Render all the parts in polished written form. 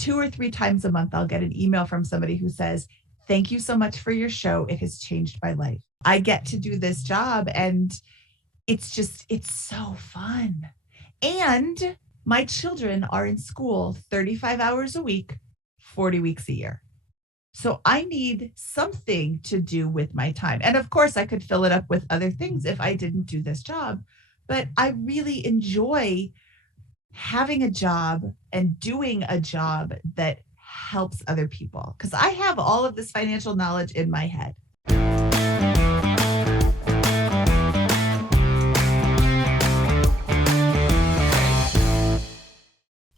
2 or 3 times a month, I'll get an email from somebody who says, "Thank you so much for your show. It has changed my life." I get to do this job and it's so fun. And my children are in school 35 hours a week, 40 weeks a year. So I need something to do with my time. And of course, I could fill it up with other things if I didn't do this job. But I really enjoy having a job and doing a job that helps other people because I have all of this financial knowledge in my head.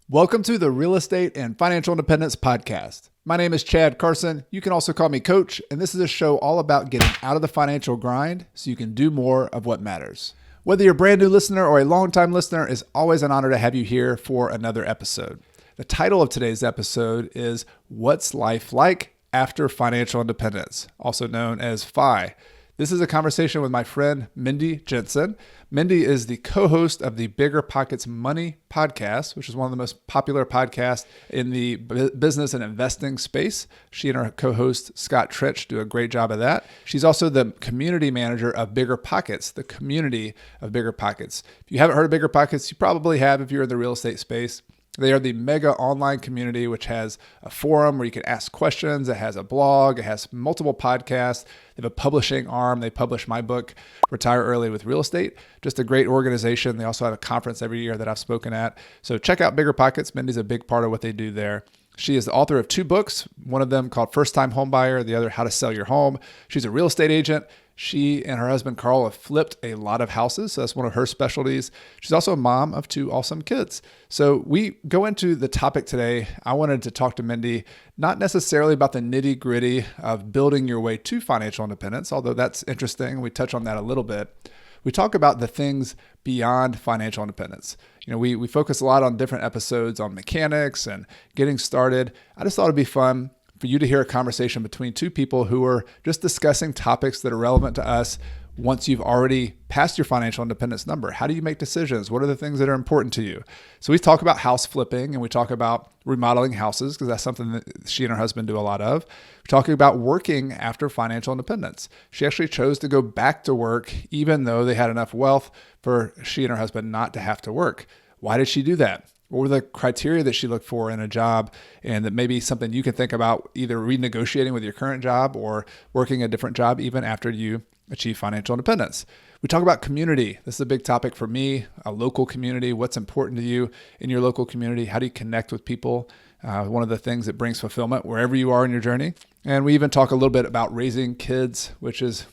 Welcome to the Real Estate and Financial Independence Podcast. My name is Chad Carson. You can also call me Coach, and this is a show all about getting out of the financial grind so you can do more of what matters. Whether you're a brand new listener or a longtime listener, it's always an honor to have you here for another episode. The title of today's episode is What's Life Like After Financial Independence, also known as FI. This is a conversation with my friend, Mindy Jensen. Mindy is the co-host of the BiggerPockets Money podcast, which is one of the most popular podcasts in the business and investing space. She and her co-host, Scott Tritch, do a great job of that. She's also the community manager of BiggerPockets, the community of BiggerPockets. If you haven't heard of BiggerPockets, you probably have if you're in the real estate space. They are the mega online community, which has a forum where you can ask questions. It has a blog. It has multiple podcasts. They have a publishing arm. They publish my book, Retire Early with Real Estate. Just a great organization. They also have a conference every year that I've spoken at. So check out BiggerPockets. Mindy's a big part of what they do there. She is the author of 2 books, one of them called First Time Homebuyer, the other How to Sell Your Home. She's a real estate agent. She and her husband, Carl, have flipped a lot of houses. So that's one of her specialties. She's also a mom of 2 awesome kids. So we go into the topic today. I wanted to talk to Mindy, not necessarily about the nitty gritty of building your way to financial independence, although that's interesting. We touch on that a little bit. We talk about the things beyond financial independence. You know, we focus a lot on different episodes on mechanics and getting started. I just thought it'd be fun for you to hear a conversation between 2 people who are just discussing topics that are relevant to us once you've already passed your financial independence number. How do you make decisions? What are the things that are important to you? So we talk about house flipping and we talk about remodeling houses because that's something that she and her husband do a lot of. We're talking about working after financial independence. She actually chose to go back to work even though they had enough wealth for she and her husband not to have to work. Why did she do that? What were the criteria that she looked for in a job, and that maybe something you can think about either renegotiating with your current job or working a different job even after you achieve financial independence. We talk about community. This is a big topic for me, a local community. What's important to you in your local community? How do you connect with people? One of the things that brings fulfillment wherever you are in your journey. And we even talk a little bit about raising kids, which is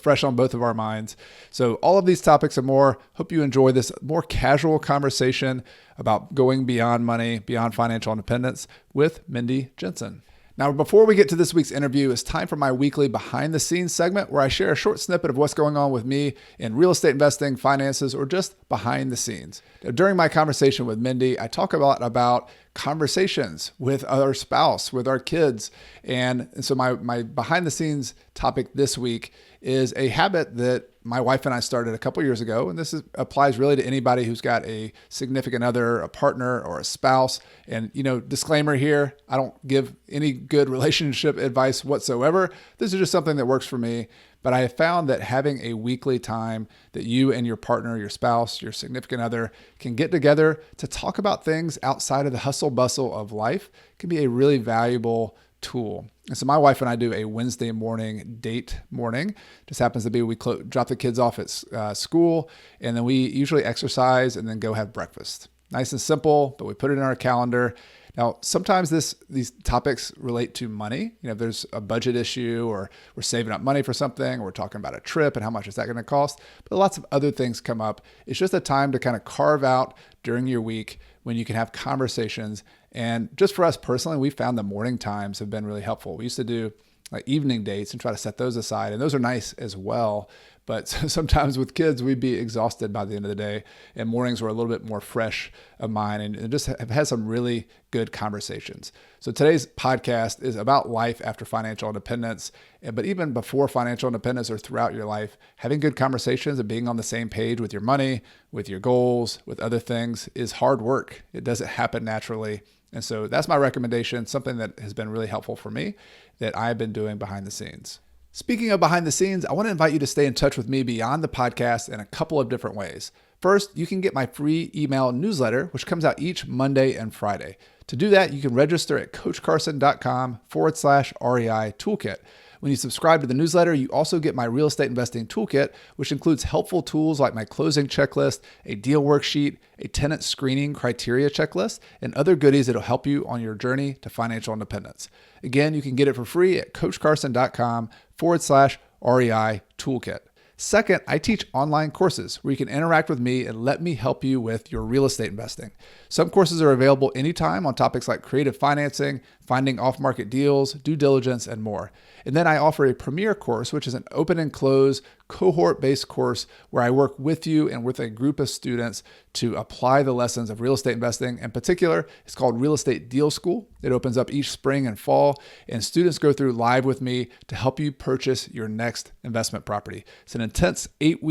fresh on both of our minds. So all of these topics and more, hope you enjoy this more casual conversation about going beyond money, beyond financial independence with Mindy Jensen. Now, before we get to this week's interview, it's time for my weekly behind the scenes segment where I share a short snippet of what's going on with me in real estate investing, finances, or just behind the scenes. Now, during my conversation with Mindy, I talk a lot about conversations with our spouse, with our kids. And so my behind the scenes topic this week is a habit that my wife and I started a couple years ago. And applies really to anybody who's got a significant other, a partner, or a spouse. And, disclaimer here, I don't give any good relationship advice whatsoever. This is just something that works for me. But I have found that having a weekly time that you and your partner, your spouse, your significant other can get together to talk about things outside of the hustle bustle of life can be a really valuable tool. And so my wife and I do a Wednesday morning date morning. Just happens to be we drop the kids off at school, and then we usually exercise and then go have breakfast. Nice and simple, but we put it in our calendar. Now, sometimes these topics relate to money. If there's a budget issue or we're saving up money for something, or we're talking about a trip and how much is that going to cost. But lots of other things come up. It's just a time to kind of carve out during your week when you can have conversations. And just for us personally, we found the morning times have been really helpful. We used to do like evening dates and try to set those aside. And those are nice as well. But sometimes with kids, we'd be exhausted by the end of the day, and mornings were a little bit more fresh of mine and just have had some really good conversations. So today's podcast is about life after financial independence, but even before financial independence or throughout your life, having good conversations and being on the same page with your money, with your goals, with other things is hard work. It doesn't happen naturally. And so that's my recommendation, something that has been really helpful for me that I've been doing behind the scenes. Speaking of behind the scenes, I want to invite you to stay in touch with me beyond the podcast in a couple of different ways. First, you can get my free email newsletter, which comes out each Monday and Friday. To do that, you can register at coachcarson.com/REI toolkit. When you subscribe to the newsletter, you also get my real estate investing toolkit, which includes helpful tools like my closing checklist, a deal worksheet, a tenant screening criteria checklist, and other goodies that'll help you on your journey to financial independence. Again, you can get it for free at coachcarson.com/REI toolkit. Second, I teach online courses where you can interact with me and let me help you with your real estate investing. Some courses are available anytime on topics like creative financing, finding off-market deals, due diligence, and more. And then I offer a premier course, which is an open and close cohort-based course where I work with you and with a group of students to apply the lessons of real estate investing. In particular, it's called Real Estate Deal School. It opens up each spring and fall, and students go through live with me to help you purchase your next investment property. It's an intense 8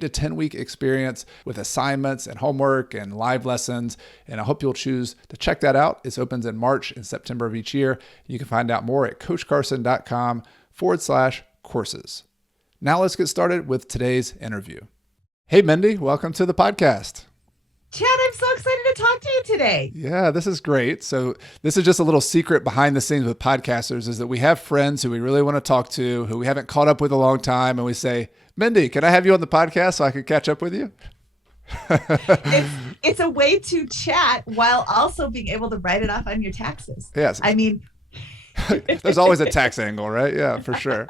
to 10 week experience with assignments and homework and live lessons. And I hope you'll choose to check that out. It opens in March and September of each year. You can find out more at coachcarson.com/courses. Now let's get started with today's interview. Hey, Mindy, welcome to the podcast. Chad, I'm so excited to talk to you today. Yeah, this is great. So this is just a little secret behind the scenes with podcasters is that we have friends who we really want to talk to, who we haven't caught up with a long time. And we say, Mindy, can I have you on the podcast so I can catch up with you? It's a way to chat while also being able to write it off on your taxes. Yes. I mean, there's always a tax angle, right? Yeah, for sure.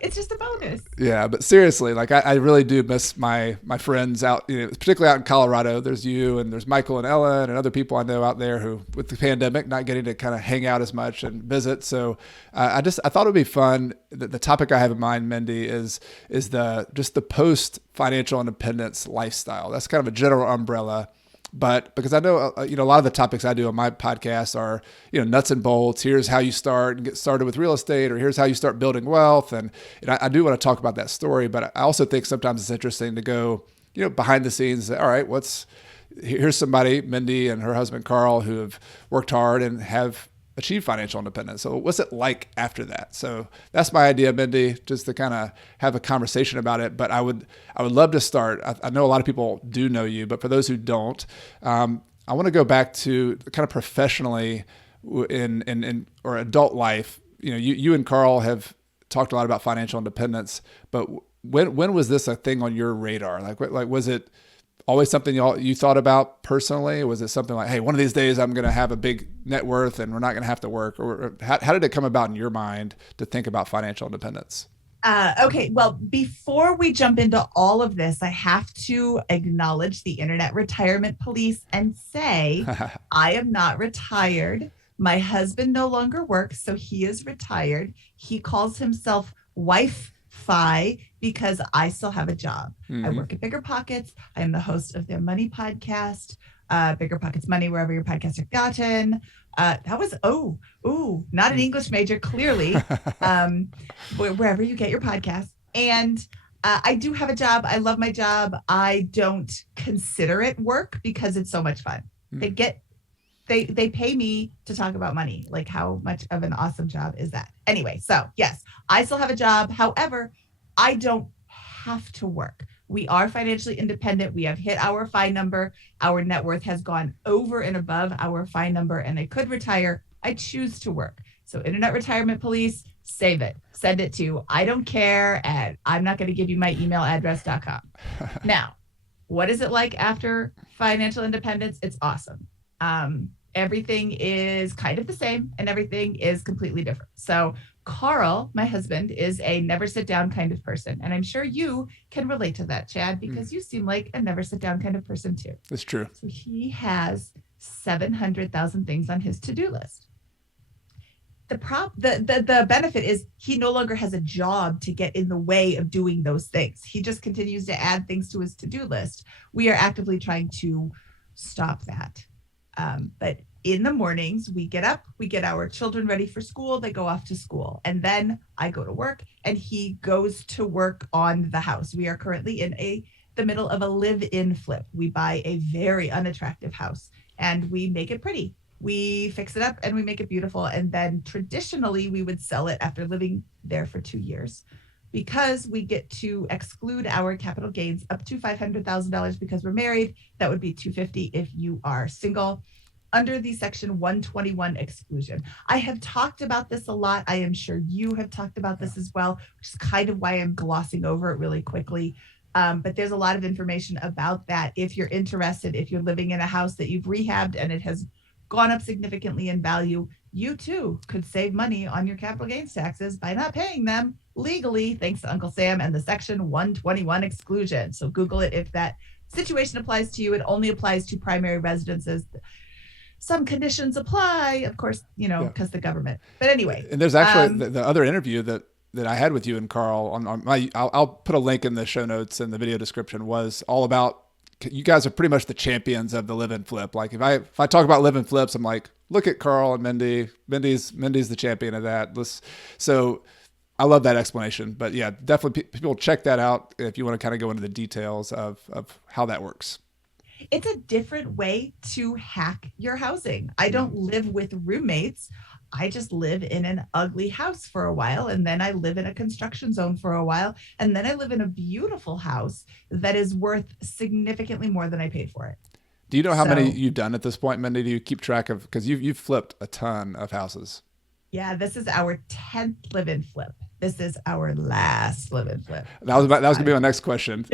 It's just a bonus. Yeah, but seriously, like I really do miss my friends out, particularly out in Colorado. There's you and there's Michael and Ellen and other people I know out there who, with the pandemic, not getting to kind of hang out as much and visit. So I thought it would be fun. The topic I have in mind, Mindy, is the post financial independence lifestyle. That's kind of a general umbrella. But because I know, a lot of the topics I do on my podcast are, nuts and bolts. Here's how you start and get started with real estate, or here's how you start building wealth. And I do want to talk about that story, but I also think sometimes it's interesting to go, behind the scenes. All right, here's somebody, Mindy and her husband, Carl, who have worked hard and have achieve financial independence. So what's it like after that? So that's my idea, Mindy, just to kind of have a conversation about it. But I would love to start. I know a lot of people do know you, but for those who don't, I want to go back to kind of professionally in or adult life. You and Carl have talked a lot about financial independence, but when was this a thing on your radar? Like was it always something you thought about personally? Or was it something like, hey, one of these days I'm going to have a big net worth and we're not going to have to work? Or how did it come about in your mind to think about financial independence? Okay. Well, before we jump into all of this, I have to acknowledge the Internet Retirement Police and say, I am not retired. My husband no longer works, so he is retired. He calls himself Wife-Fi because I still have a job. Mm-hmm. I work at BiggerPockets. I am the host of their money podcast, BiggerPockets Money, wherever your podcasts are gotten. That was, not an English major, clearly, wherever you get your podcasts. And I do have a job. I love my job. I don't consider it work because it's so much fun. Mm. They pay me to talk about money. Like, how much of an awesome job is that? Anyway, so yes, I still have a job. However, I don't have to work. We are financially independent. We have hit our FI number. Our net worth has gone over and above our FI number, and I could retire. I choose to work. So Internet Retirement Police, save it. Send it to I don't care at I'm not going to give you my email address.com. Now, what is it like after financial independence? It's awesome. Everything is kind of the same and everything is completely different. So Carl, my husband, is a never sit down kind of person. And I'm sure you can relate to that, Chad, because you seem like a never sit down kind of person too. That's true. So he has 700,000 things on his to-do list. The benefit is he no longer has a job to get in the way of doing those things. He just continues to add things to his to-do list. We are actively trying to stop that. But in the mornings, we get up, we get our children ready for school, they go off to school, and then I go to work and he goes to work on the house. We are currently in the middle of a live-in flip. We buy a very unattractive house and we make it pretty. We fix it up and we make it beautiful. And then traditionally, we would sell it after living there for 2 years because we get to exclude our capital gains up to $500,000 because we're married. That would be $250,000 if you are single under the Section 121 exclusion. I have talked about this a lot. I am sure you have talked about this as well, which is kind of why I'm glossing over it really quickly. But there's a lot of information about that. If you're interested, if you're living in a house that you've rehabbed and it has gone up significantly in value, you too could save money on your capital gains taxes by not paying them legally, thanks to Uncle Sam and the Section 121 exclusion. So Google it if that situation applies to you. It only applies to primary residences. Some conditions apply, of course, because the government. But anyway. And there's actually the other interview that I had with you and Carl on my, I'll put a link in the show notes and the video description, was all about, you guys are pretty much the champions of the live and flip. Like if I talk about live and flips, I'm like, look at Carl and Mindy. Mindy's the champion of that. So I love that explanation. But yeah, definitely people check that out if you want to kind of go into the details of how that works. It's a different way to hack your housing. I don't live with roommates. I just live in an ugly house for a while, and then I live in a construction zone for a while, and then I live in a beautiful house that is worth significantly more than I paid for it. Do you know how many you've done at this point, Mindy? Do you keep track of, because you've flipped a ton of houses? Yeah, this is our 10th live-in flip. This is our last live-in flip. That was going to be my next question.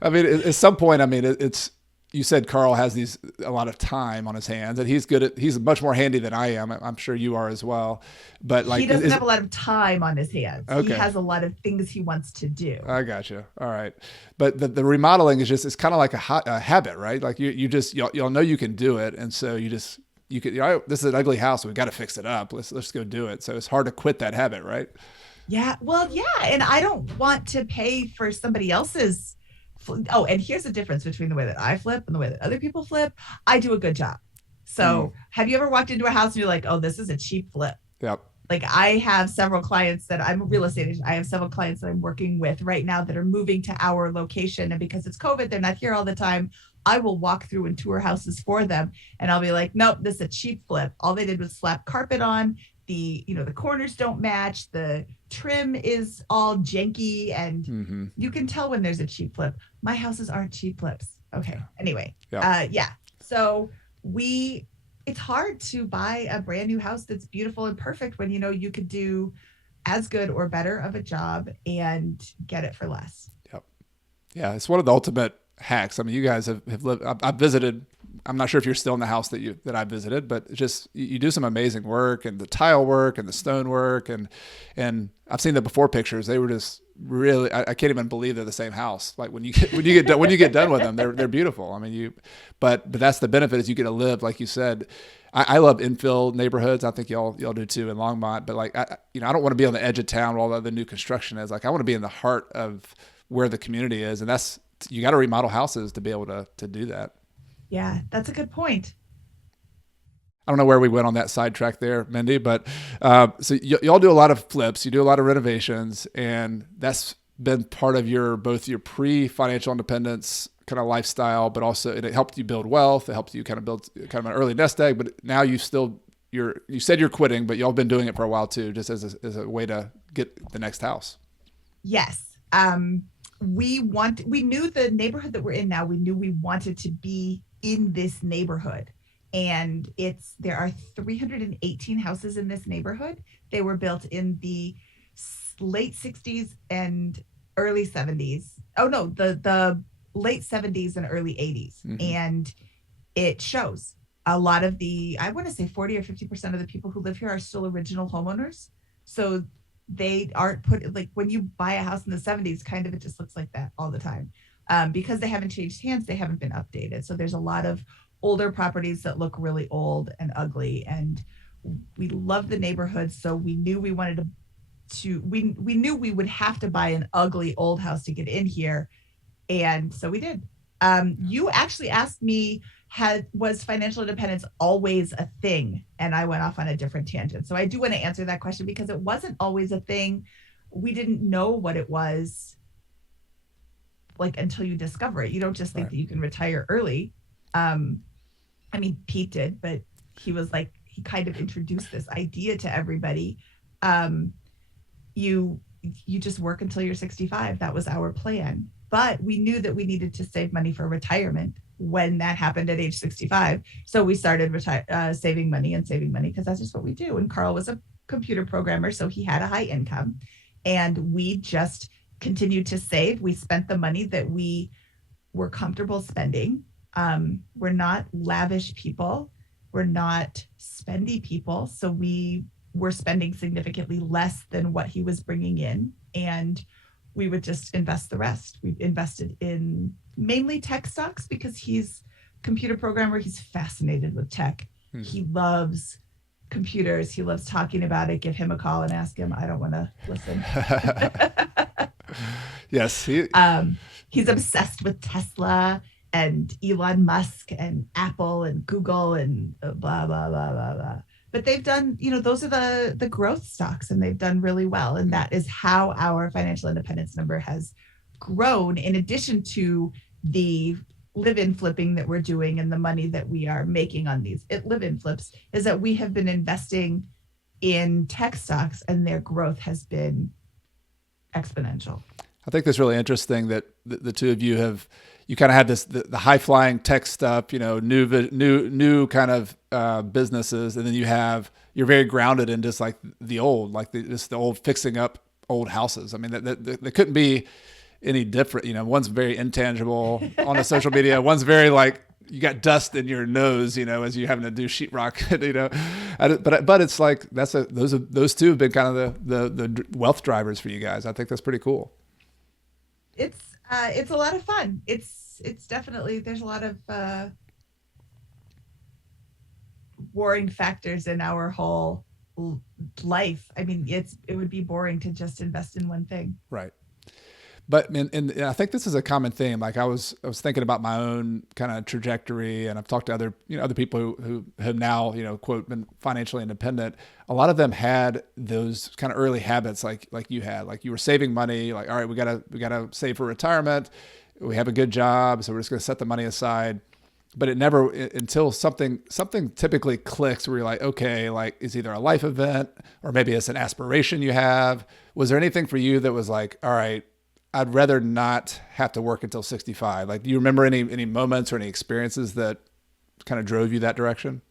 I mean, at some point, I mean, it's, you said Carl has a lot of time on his hands, and he's much more handy than I am. I'm sure you are as well. But like, he doesn't have a lot of time on his hands. Okay. He has a lot of things he wants to do. I got you. All right. But the remodeling is it's kind of like a habit, right? Like you'll know you can do it. And so this is an ugly house. So we got to fix it up. Let's go do it. So it's hard to quit that habit, right? Yeah. Well, yeah. And I don't want to pay for somebody else's. Oh, and here's the difference between the way that I flip and the way that other people flip. I do a good job. So have you ever walked into a house and you're like, oh, this is a cheap flip? Yep. Like I have several clients that I'm a real estate agent. I have several clients that I'm working with right now that are moving to our location. And because it's COVID, they're not here all the time. I will walk through and tour houses for them. And I'll be like, nope, this is a cheap flip. All they did was slap carpet on. The corners don't match. The trim is all janky, and you can tell when there's a cheap flip. My houses aren't cheap flips. Okay. Anyway, yeah. So it's hard to buy a brand new house that's beautiful and perfect when you could do as good or better of a job and get it for less. Yep. Yeah, it's one of the ultimate hacks. I mean, you guys have lived. I've visited. I'm not sure if you're still in the house that I visited, but just you do some amazing work, and the tile work and the stone work, and I've seen the before pictures. They were just really, I can't even believe they're the same house. Like when you get done with them, they're beautiful. I mean, but that's the benefit, is you get to live, like you said. I love infill neighborhoods. I think y'all do too in Longmont. But like I don't want to be on the edge of town where all the other new construction is. Like I want to be in the heart of where the community is, and you got to remodel houses to be able to do that. Yeah, that's a good point. I don't know where we went on that sidetrack there, Mindy, but so y'all do a lot of flips, you do a lot of renovations, and that's been part of both your pre-financial independence kind of lifestyle, but also it helped you build wealth. It helped you kind of build kind of an early nest egg, but now you said you're quitting, but y'all been doing it for a while too, just as a way to get the next house. Yes. We knew the neighborhood that we're in now, we knew we wanted to be in this neighborhood. And there are 318 houses in this neighborhood. They were built in the late 60s and early 70s. Oh no, the late 70s and early 80s. Mm-hmm. And it shows a lot of I want to say 40 or 50% of the people who live here are still original homeowners. So they aren't like when you buy a house in the 70s, kind of it just looks like that all the time. Because they haven't changed hands, they haven't been updated. So there's a lot of older properties that look really old and ugly. And we love the neighborhood. So we knew we wanted we knew we would have to buy an ugly old house to get in here. And so we did. You actually asked me, was financial independence always a thing? And I went off on a different tangent. So I do want to answer that question because it wasn't always a thing. We didn't know what it was like until you discover it. You don't just think that you can retire early. I mean, Pete did, but he was like, he kind of introduced this idea to everybody. Um, you you just work until you're 65. That was our plan. But we knew that we needed to save money for retirement when that happened at age 65. So we started saving money because that's just what we do. And Carl was a computer programmer, so he had a high income. And we just continued to save. We spent the money that we were comfortable spending. We're not lavish people. We're not spendy people. So we were spending significantly less than what he was bringing in. And we would just invest the rest. We've invested in mainly tech stocks because he's a computer programmer. He's fascinated with tech. He loves computers. He loves talking about it. Give him a call and ask him. I don't want to listen. Yes. He's obsessed with Tesla and Elon Musk and Apple and Google and blah, blah, blah, blah, blah. But they've done, those are the growth stocks, and they've done really well. And that is how our financial independence number has grown, in addition to the live-in flipping that we're doing and the money that we are making on these live-in flips, is that we have been investing in tech stocks and their growth has been exponential. I think that's really interesting that the two of you kind of had this, the high flying tech stuff, new kind of businesses. And then you're very grounded in just like the old, the old fixing up old houses. I mean, that couldn't be any different. One's very intangible on the social media. One's very like, you got dust in your nose, as you're having to do sheetrock, but it's like, those two have been kind of the wealth drivers for you guys. I think that's pretty cool. It's a lot of fun. It's definitely, there's a lot of warring factors in our whole life. I mean, it would be boring to just invest in one thing. Right. But and I think this is a common theme. Like I was thinking about my own kind of trajectory, and I've talked to other people who have now, quote, been financially independent. A lot of them had those kind of early habits like you had. Like you were saving money, like, all right, we gotta save for retirement. We have a good job, so we're just gonna set the money aside. But it never, until something typically clicks where you're like, okay, like it's either a life event or maybe it's an aspiration you have. Was there anything for you that was like, all right, I'd rather not have to work until 65. Like, do you remember any moments or any experiences that kind of drove you that direction?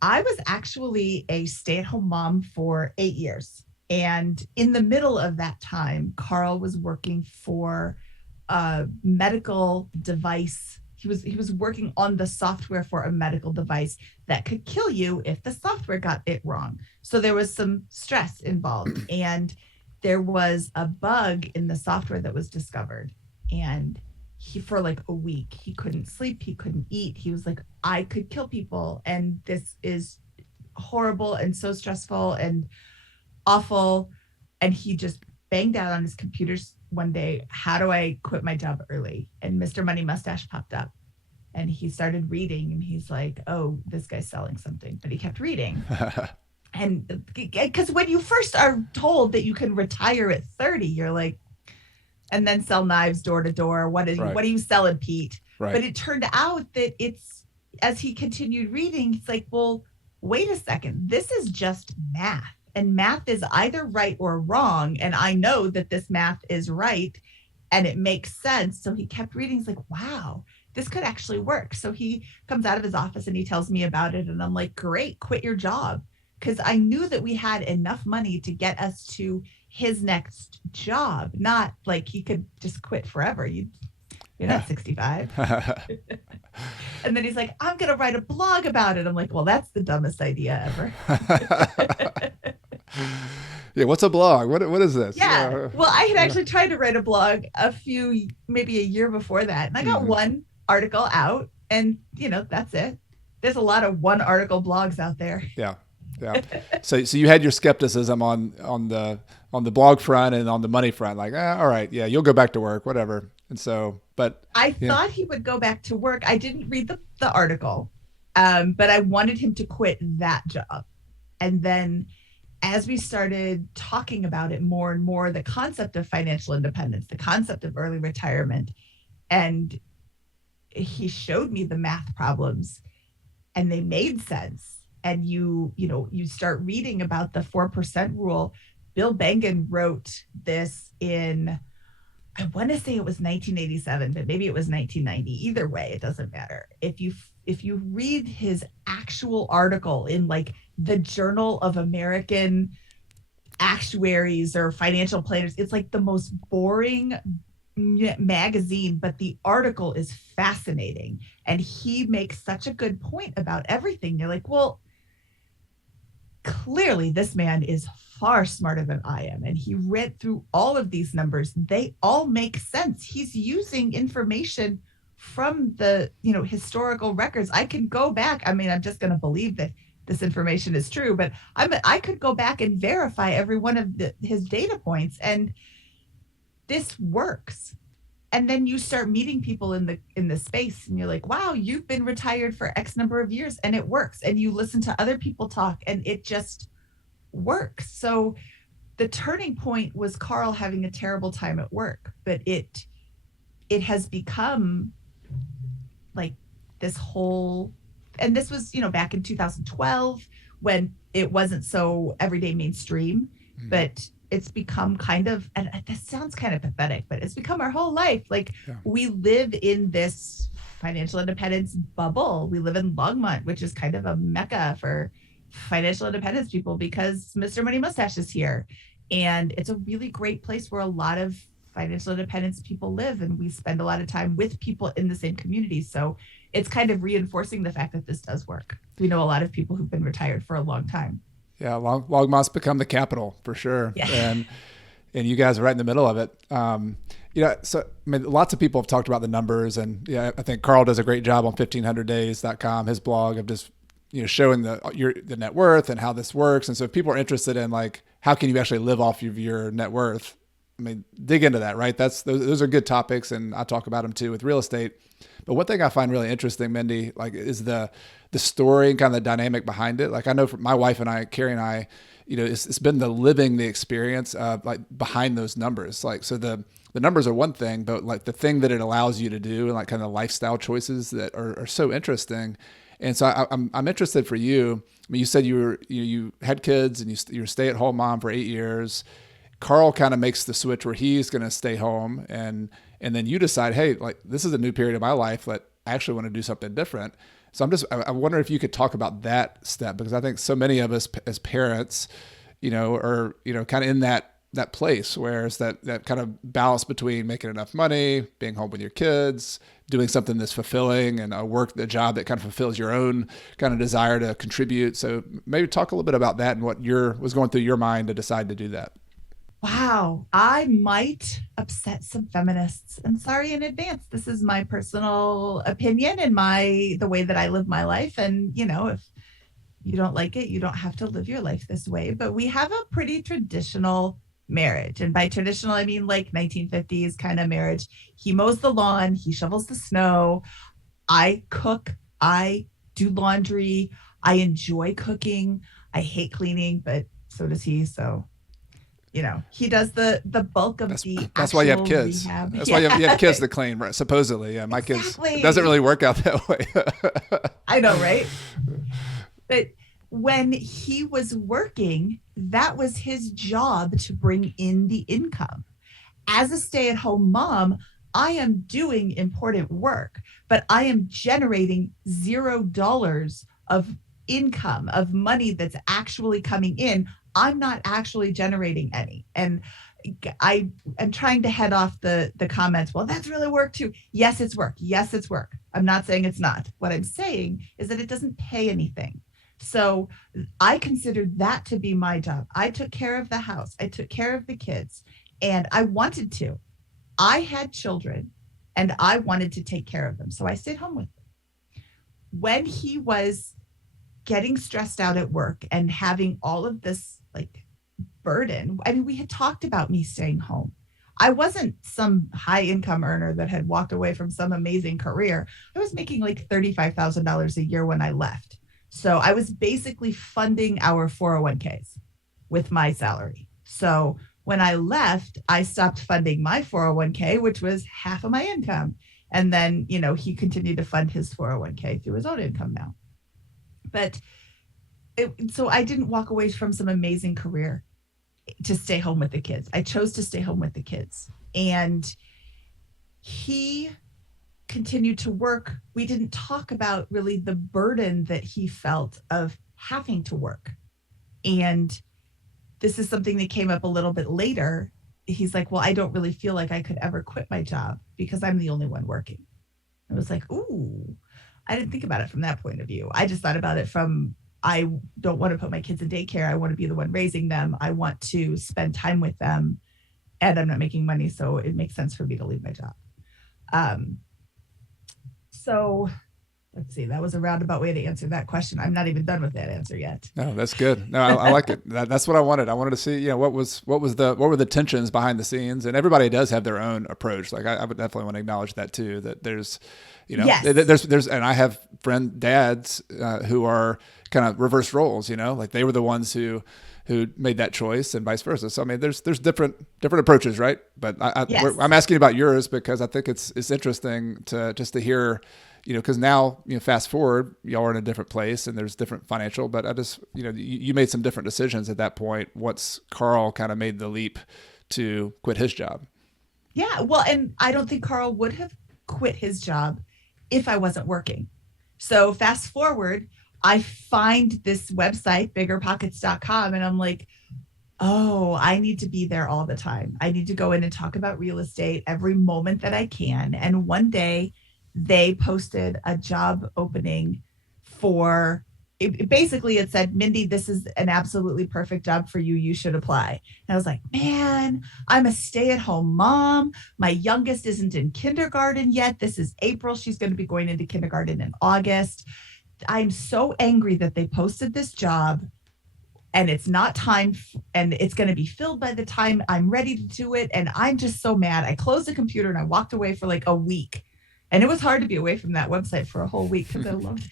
I was actually a stay-at-home mom for 8 years. And in the middle of that time, Carl was working for a medical device. He was working on the software for a medical device that could kill you if the software got it wrong. So there was some stress involved. And there was a bug in the software that was discovered, and for like a week, he couldn't sleep, he couldn't eat. He was like, I could kill people, and this is horrible and so stressful and awful. And he just banged out on his computers one day, how do I quit my job early? And Mr. Money Mustache popped up, and he started reading, and he's like, oh, this guy's selling something. But he kept reading. And because when you first are told that you can retire at 30, you're like, and then sell knives door to door. What are you selling, Pete? Right. But it turned out that as he continued reading, it's like, well, wait a second. This is just math, and math is either right or wrong. And I know that this math is right and it makes sense. So he kept reading. He's like, wow, this could actually work. So he comes out of his office and he tells me about it. And I'm like, great, quit your job. Because I knew that we had enough money to get us to his next job, not like he could just quit forever. You're not 65. And then he's like, I'm going to write a blog about it. I'm like, well, that's the dumbest idea ever. Yeah. What's a blog? What is this? Yeah. Well, I had actually tried to write a blog maybe a year before that. And I got one article out, and that's it. There's a lot of one article blogs out there. Yeah. Yeah. So you had your skepticism on the blog front and on the money front, like, all right, yeah, you'll go back to work, whatever. And so, but I thought he would go back to work. I didn't read the article, but I wanted him to quit that job. And then as we started talking about it more and more, the concept of financial independence, the concept of early retirement, and he showed me the math problems, and they made sense. And you start reading about the 4% rule. Bill Bengen wrote this in, I want to say it was 1987, but maybe it was 1990. Either way, it doesn't matter. If you read his actual article in like the Journal of American Actuaries or Financial Planners, it's like the most boring magazine, but the article is fascinating. And he makes such a good point about everything. You're like, well, clearly this man is far smarter than I am. And he read through all of these numbers. They all make sense. He's using information from the, historical records. I can go back. I mean, I'm just going to believe that this information is true, but I could go back and verify every one of his data points, and this works. And then you start meeting people in the space, and you're like, wow, you've been retired for X number of years, and it works. And you listen to other people talk, and it just works. So the turning point was Carl having a terrible time at work, but it has become like this whole, and this was, back in 2012 when it wasn't so everyday mainstream, but it's become kind of, and this sounds kind of pathetic, but it's become our whole life. Like we live in this financial independence bubble. We live in Longmont, which is kind of a mecca for financial independence people because Mr. Money Mustache is here. And it's a really great place where a lot of financial independence people live, and we spend a lot of time with people in the same community. So it's kind of reinforcing the fact that this does work. We know a lot of people who've been retired for a long time. Yeah, Longmont's become the capital for sure. Yeah. And you guys are right in the middle of it. So I mean, lots of people have talked about the numbers, and I think Carl does a great job on 1500days.com, his blog, of just showing the net worth and how this works. And so if people are interested in like how can you actually live off of your net worth, I mean, dig into that, right? Those are good topics, and I talk about them too with real estate. But one thing I find really interesting, Mindy, like is the story and kind of the dynamic behind it. Like I know for my wife and I, Carrie and I, it's been the experience of like behind those numbers. Like, so the numbers are one thing, but like the thing that it allows you to do and like kind of lifestyle choices that are so interesting. And so I'm interested for you. I mean, you said you had kids and you're a stay-at-home mom for 8 years. Carl kind of makes the switch where he's going to stay home, and then you decide, hey, like this is a new period of my life that I actually want to do something different. So I wonder if you could talk about that step, because I think so many of us as parents, are kind of in that place where it's that kind of balance between making enough money, being home with your kids, doing something that's fulfilling, and a job that kind of fulfills your own kind of desire to contribute. So maybe talk a little bit about that and what was going through your mind to decide to do that. Wow, I might upset some feminists. I'm sorry in advance. This is my personal opinion and the way that I live my life. And, if you don't like it, you don't have to live your life this way. But we have a pretty traditional marriage. And by traditional, I mean like 1950s kind of marriage. He mows the lawn, he shovels the snow. I cook, I do laundry. I enjoy cooking. I hate cleaning, but so does he. So he does the bulk of that's why you have kids. Rehab. That's why you have kids to clean, right? Supposedly. Yeah, my kids, it doesn't really work out that way. I know, right? But when he was working, that was his job to bring in the income. As a stay-at-home mom, I am doing important work, but I am generating $0 of income, of money that's actually coming in. I'm not actually generating any. And I am trying to head off the comments. Well, that's really work too. Yes, it's work. Yes, it's work. I'm not saying it's not. What I'm saying is that it doesn't pay anything. So I considered that to be my job. I took care of the house. I took care of the kids, and I wanted to. I had children and I wanted to take care of them. So I stayed home with them. When he was getting stressed out at work and having all of this like burden. I mean, we had talked about me staying home. I wasn't some high income earner that had walked away from some amazing career. I was making like $35,000 a year when I left. So I was basically funding our 401ks with my salary. So when I left, I stopped funding my 401k, which was half of my income. And then, he continued to fund his 401k through his own income now. But so I didn't walk away from some amazing career to stay home with the kids. I chose to stay home with the kids. And he continued to work. We didn't talk about really the burden that he felt of having to work. And this is something that came up a little bit later. He's like, well, I don't really feel like I could ever quit my job because I'm the only one working. I was like, ooh, I didn't think about it from that point of view. I just thought about it from, I don't want to put my kids in daycare. I want to be the one raising them. I want to spend time with them, and I'm not making money. So it makes sense for me to leave my job. So let's see, that was a roundabout way to answer that question. I'm not even done with that answer yet. No, that's good. No, I like it. That's what I wanted. I wanted to see, what were the tensions behind the scenes, and everybody does have their own approach. Like I would definitely want to acknowledge that too, that there's, Yes. there's, and I have friend dads who are kind of reverse roles, like they were the ones who made that choice and vice versa. So, I mean, there's different approaches, right? But Yes. I'm asking about yours because I think it's interesting to hear, because now, fast forward, y'all are in a different place and there's different financial, but I just, you made some different decisions at that point once Carl kind of made the leap to quit his job. Yeah. Well, and I don't think Carl would have quit his job if I wasn't working. So fast forward, I find this website, BiggerPockets.com, and I'm like, oh, I need to be there all the time. I need to go in and talk about real estate every moment that I can. And one day they posted a job opening for, basically it said, Mindy, this is an absolutely perfect job for you. You should apply. And I was like, man, I'm a stay-at-home mom. My youngest isn't in kindergarten yet. This is April. She's going to be going into kindergarten in August. I'm so angry that they posted this job and it's not time and it's going to be filled by the time I'm ready to do it. And I'm just so mad. I closed the computer and I walked away for like a week. And it was hard to be away from that website for a whole week because I loved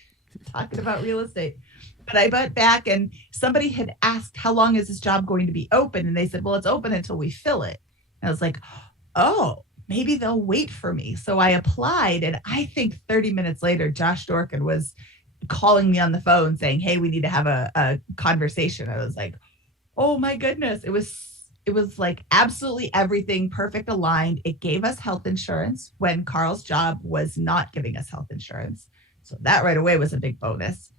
talking about real estate. But I went back and somebody had asked, how long is this job going to be open? And they said, well, it's open until we fill it. And I was like, oh, maybe they'll wait for me. So I applied. And I think 30 minutes later, Josh Dorkin was calling me on the phone saying, hey, we need to have a conversation. I was like, oh my goodness. It was like absolutely everything perfect aligned. It gave us health insurance when Carl's job was not giving us health insurance. So that right away was a big bonus.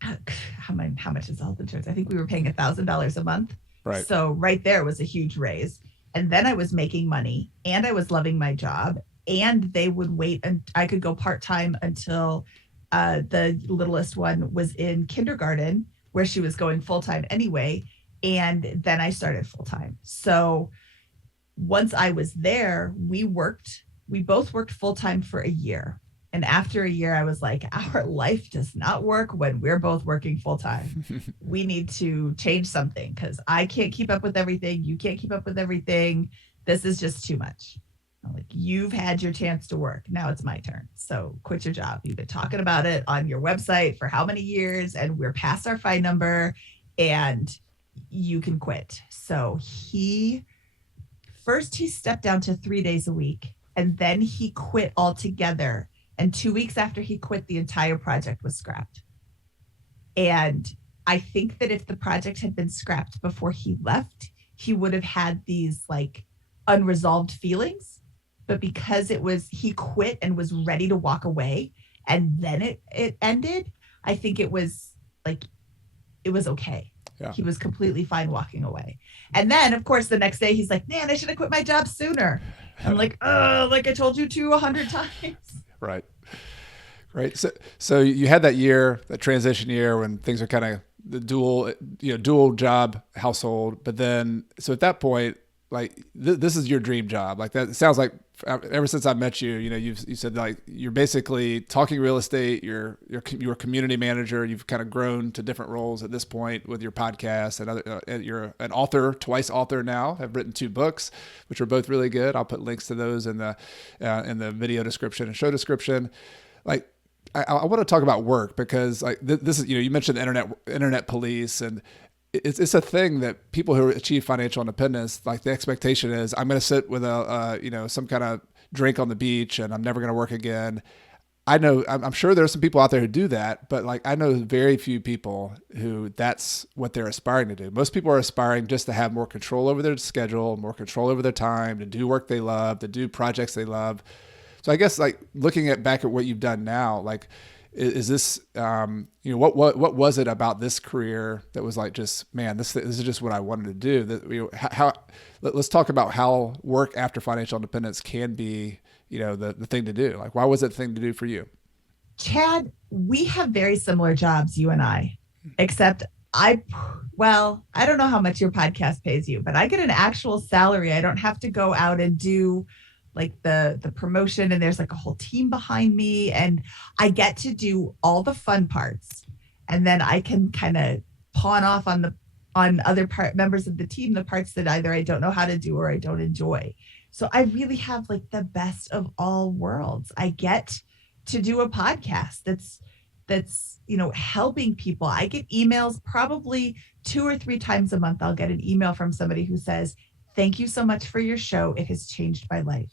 How much is health insurance? I think we were paying $1,000 a month. Right. So right there was a huge raise. And then I was making money and I was loving my job, and they would wait and I could go part-time until the littlest one was in kindergarten, where she was going full-time anyway. And then I started full-time. So once I was there, we both worked full-time for a year. And after a year, I was like, our life does not work when we're both working full-time. We need to change something because I can't keep up with everything. You can't keep up with everything. This is just too much. I'm like, you've had your chance to work. Now it's my turn. So quit your job. You've been talking about it on your website for how many years, and we're past our fine number, and you can quit. So he stepped down to 3 days a week, and then he quit altogether. And 2 weeks after he quit, the entire project was scrapped. And I think that if the project had been scrapped before he left, he would have had these like unresolved feelings. But because he quit and was ready to walk away, and then it ended, I think it was okay. Yeah. He was completely fine walking away. And then, of course, the next day he's like, man, I should have quit my job sooner. I'm like, like I told you to 100 times. Right. So you had that transition year when things are kind of the dual job household. But then, so at that point, like this is your dream job. Like that, it sounds like ever since I met you, you said like you're basically talking real estate. You're a community manager. You've kind of grown to different roles at this point with your podcast and other. You're an author, twice author now. Have written 2 books, which are both really good. I'll put links to those in the video description and show description. Like I want to talk about work because like this is you mentioned the internet police, and it's a thing that people who achieve financial independence, like the expectation is I'm going to sit with some kind of drink on the beach and I'm never going to work again. I know, I'm sure there's some people out there who do that, but like I know very few people who that's what they're aspiring to do. Most people are aspiring just to have more control over their schedule, more control over their time, to do work they love, to do projects they love. So I guess like looking at back at what you've done now, like is this, what was it about this career that was like, just, man, this is just what I wanted to do. That, let's talk about how work after financial independence can be, the thing to do. Like, why was it the thing to do for you? Chad, we have very similar jobs, you and I, except I don't know how much your podcast pays you, but I get an actual salary. I don't have to go out and do like the promotion, and there's like a whole team behind me, and I get to do all the fun parts, and then I can kind of pawn off on other members of the team the parts that either I don't know how to do or I don't enjoy. So I really have like the best of all worlds. I get to do a podcast that's helping people. I get emails probably 2 or 3 times a month. I'll get an email from somebody who says, "Thank you so much for your show. It has changed my life.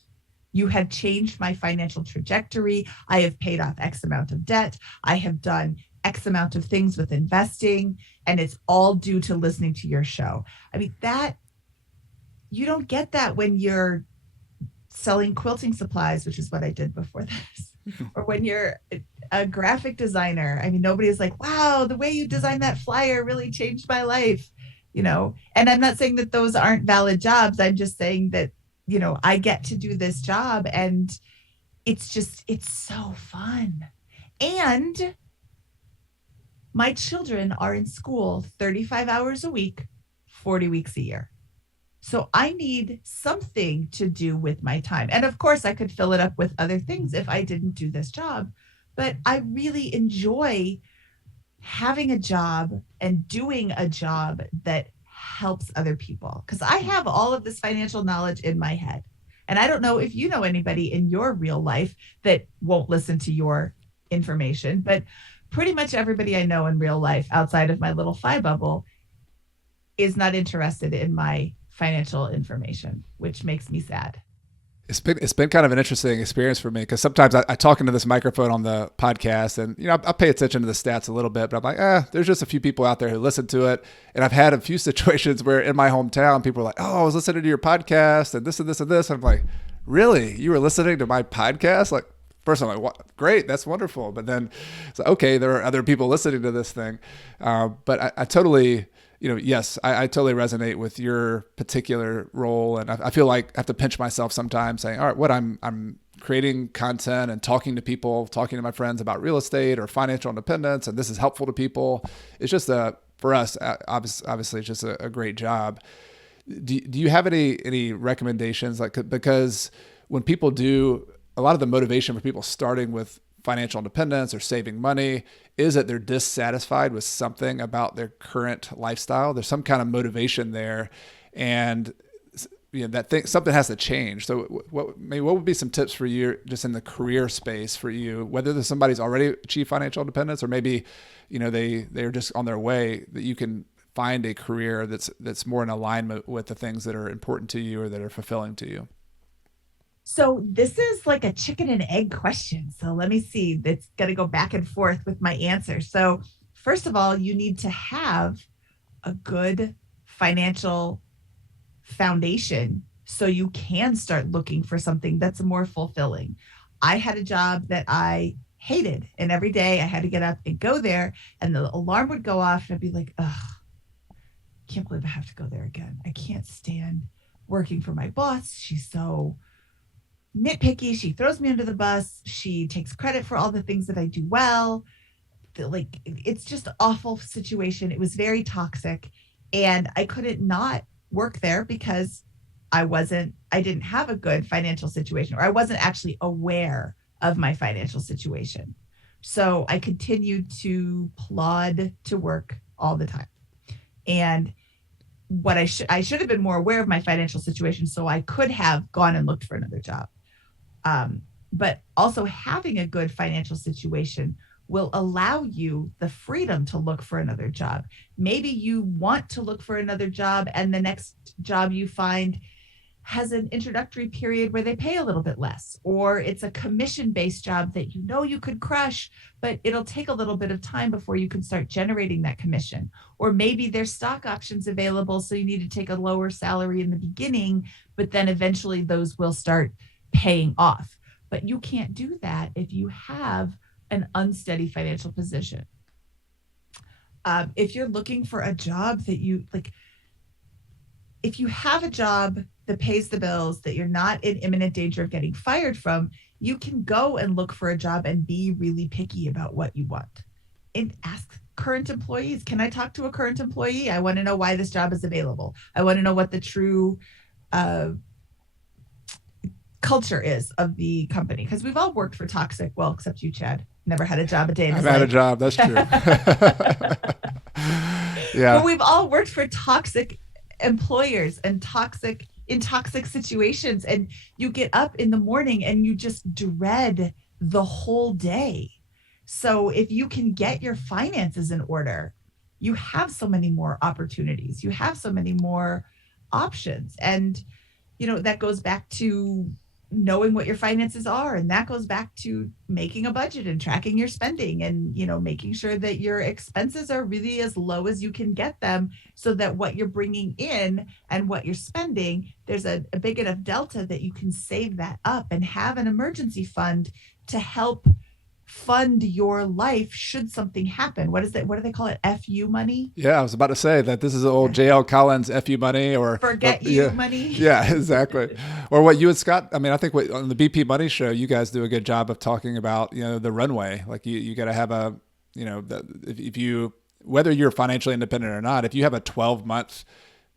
You have changed my financial trajectory. I have paid off X amount of debt. I have done X amount of things with investing, and it's all due to listening to your show." I mean, that you don't get that when you're selling quilting supplies, which is what I did before this, or when you're a graphic designer. I mean, nobody is like, "Wow, the way you designed that flyer really changed my life." And I'm not saying that those aren't valid jobs. I'm just saying that, I get to do this job, and it's so fun. And my children are in school 35 hours a week, 40 weeks a year. So I need something to do with my time. And of course, I could fill it up with other things if I didn't do this job. But I really enjoy having a job and doing a job that helps other people, because I have all of this financial knowledge in my head. And I don't know if you know anybody in your real life that won't listen to your information, but pretty much everybody I know in real life outside of my little FI bubble is not interested in my financial information, which makes me sad. It's been kind of an interesting experience for me, because sometimes I talk into this microphone on the podcast, and I pay attention to the stats a little bit, but I'm like, there's just a few people out there who listen to it. And I've had a few situations where in my hometown, people are like, "Oh, I was listening to your podcast and this and this and this." And I'm like, "Really? You were listening to my podcast?" Like, first I'm like, "What? Great, that's wonderful." But then it's like, okay, there are other people listening to this thing. But I totally, yes, I totally resonate with your particular role. And I feel like I have to pinch myself sometimes saying, all right, I'm creating content and talking to people, talking to my friends about real estate or financial independence, and this is helpful to people. It's just for us, obviously it's just a great job. Do you have any recommendations? Because when people do, a lot of the motivation for people starting with financial independence or saving money is that they're dissatisfied with something about their current lifestyle. There's some kind of motivation there, and something has to change. So what would be some tips for you just in the career space for you, whether there's somebody's already achieved financial independence or maybe they're just on their way, that you can find a career that's more in alignment with the things that are important to you or that are fulfilling to you? So this is like a chicken and egg question. So let me see. It's going to go back and forth with my answer. So first of all, you need to have a good financial foundation so you can start looking for something that's more fulfilling. I had a job that I hated, and every day I had to get up and go there, and the alarm would go off, and I'd be like, "Ugh, can't believe I have to go there again. I can't stand working for my boss. She's so nitpicky. She throws me under the bus. She takes credit for all the things that I do well." It's just an awful situation. It was very toxic, and I couldn't not work there because I didn't have a good financial situation, or I wasn't actually aware of my financial situation. So I continued to plod to work all the time. And what I should have been more aware of my financial situation, so I could have gone and looked for another job. But also having a good financial situation will allow you the freedom to look for another job. Maybe you want to look for another job, and the next job you find has an introductory period where they pay a little bit less, or it's a commission-based job that you know you could crush, but it'll take a little bit of time before you can start generating that commission. Or maybe there's stock options available, so you need to take a lower salary in the beginning, but then eventually those will start paying off. But you can't do that if you have an unsteady financial position. If you're looking for a job that you like, if you have a job that pays the bills, that you're not in imminent danger of getting fired from, you can go and look for a job and be really picky about what you want. And ask current employees, can I talk to a current employee? I want to know why this job is available. I want to know what the true culture is of the company. Because we've all worked for toxic, well, except you, Chad, never had a job a day in his life. I've had a job, that's true. Yeah. But we've all worked for toxic employers and in toxic situations, and you get up in the morning and you just dread the whole day. So if you can get your finances in order, you have so many more opportunities, you have so many more options. And that goes back to knowing what your finances are, and that goes back to making a budget and tracking your spending, and making sure that your expenses are really as low as you can get them, so that what you're bringing in and what you're spending, there's a big enough delta that you can save that up and have an emergency fund to help fund your life should something happen. What do they call it? FU money? Yeah, I was about to say that this is old JL Collins FU money, or forget you money. Yeah, exactly. Or what you and Scott, I mean, I think on the BP Money Show, you guys do a good job of talking about, the runway. Like you got to have a, if you, whether you're financially independent or not, if you have a 12-month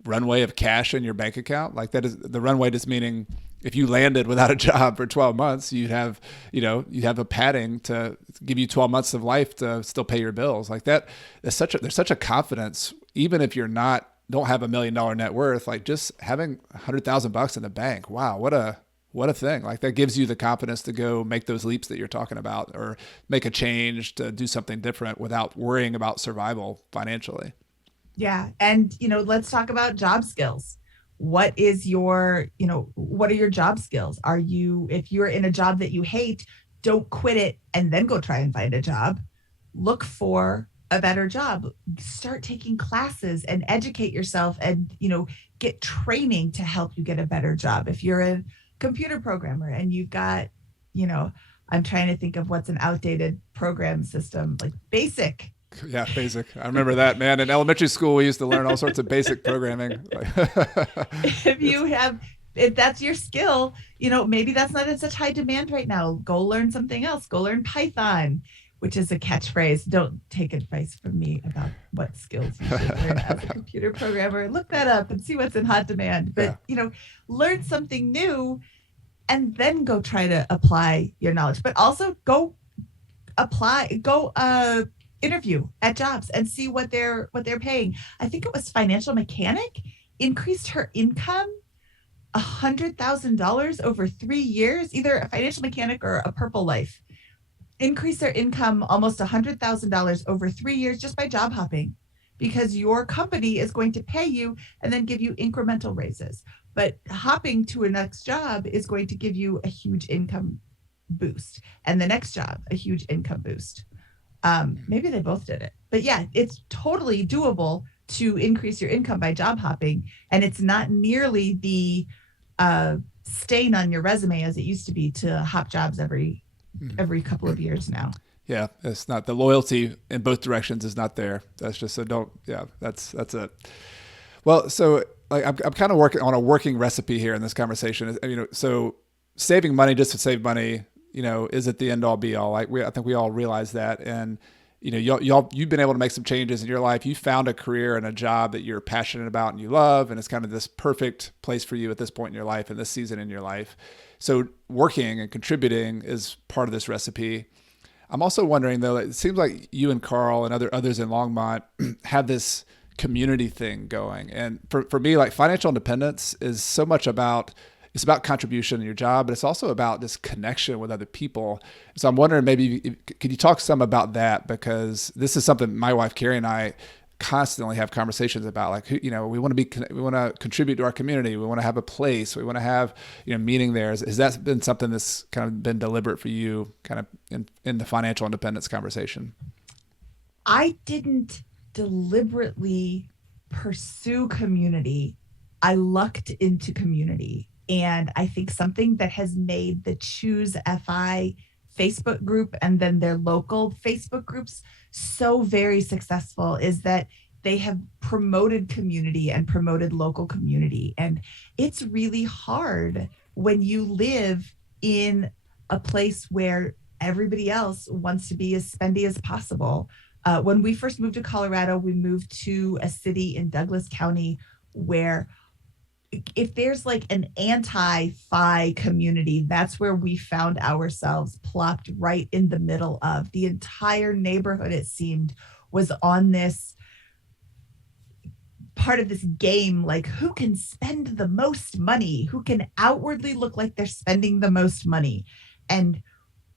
runway of cash in your bank account, like that is the runway, just meaning if you landed without a job for 12 months, you'd have a padding to give you 12 months of life to still pay your bills. Like that, there's such a confidence, even if you're don't have $1 million net worth, like just having $100,000 in the bank. Wow. What a thing. Like that gives you the confidence to go make those leaps that you're talking about, or make a change to do something different without worrying about survival financially. Yeah. And, let's talk about job skills. What are your job skills? If you're in a job that you hate, don't quit it and then go try and find a job. Look for a better job. Start taking classes and educate yourself, and, get training to help you get a better job. If you're a computer programmer and you've got, I'm trying to think of what's an outdated program system, like BASIC. Yeah, BASIC. I remember that, man. In elementary school, we used to learn all sorts of basic programming. If that's your skill, maybe that's not in such high demand right now. Go learn something else. Go learn Python, which is a catchphrase. Don't take advice from me about what skills you should learn as a computer programmer. Look that up and see what's in hot demand. But, learn something new and then go try to apply your knowledge. But also go interview at jobs and see what they're paying. I think it was Financial Mechanic increased her income $100,000 over 3 years. Either a Financial Mechanic or a Purple Life increased their income almost $100,000 over 3 years just by job hopping, because your company is going to pay you and then give you incremental raises. But hopping to a next job is going to give you a huge income boost, and the next job a huge income boost. Maybe they both did it, but yeah, it's totally doable to increase your income by job hopping. And it's not nearly the stain on your resume as it used to be to hop jobs every couple of years now. Yeah. It's not, the loyalty in both directions is not there. That's just, that's it. Well, so like, I'm kind of working on a working recipe here in this conversation. So saving money just to save money, is it the end all be all? Like I think we all realize that. And, you've been able to make some changes in your life. You found a career and a job that you're passionate about and you love, and it's kind of this perfect place for you at this point in your life and this season in your life. So working and contributing is part of this recipe. I'm also wondering though, it seems like you and Carl and others in Longmont have this community thing going. And for me, like financial independence is so much about, it's about contribution in your job, but it's also about this connection with other people. So I'm wondering, maybe could you talk some about that? Because this is something my wife, Carrie, and I constantly have conversations about like, who, we want to contribute to our community. We want to have a place. We want to have, meaning there. Has that been something that's kind of been deliberate for you kind of in the financial independence conversation? I didn't deliberately pursue community. I lucked into community. And I think something that has made the Choose FI Facebook group and then their local Facebook groups so very successful is that they have promoted community and promoted local community. And it's really hard when you live in a place where everybody else wants to be as spendy as possible. When we first moved to Colorado, we moved to a city in Douglas County where if there's like an anti-fi community, that's where we found ourselves plopped right in the middle of. The entire neighborhood, it seemed, was on this part of this game, like who can spend the most money, who can outwardly look like they're spending the most money. And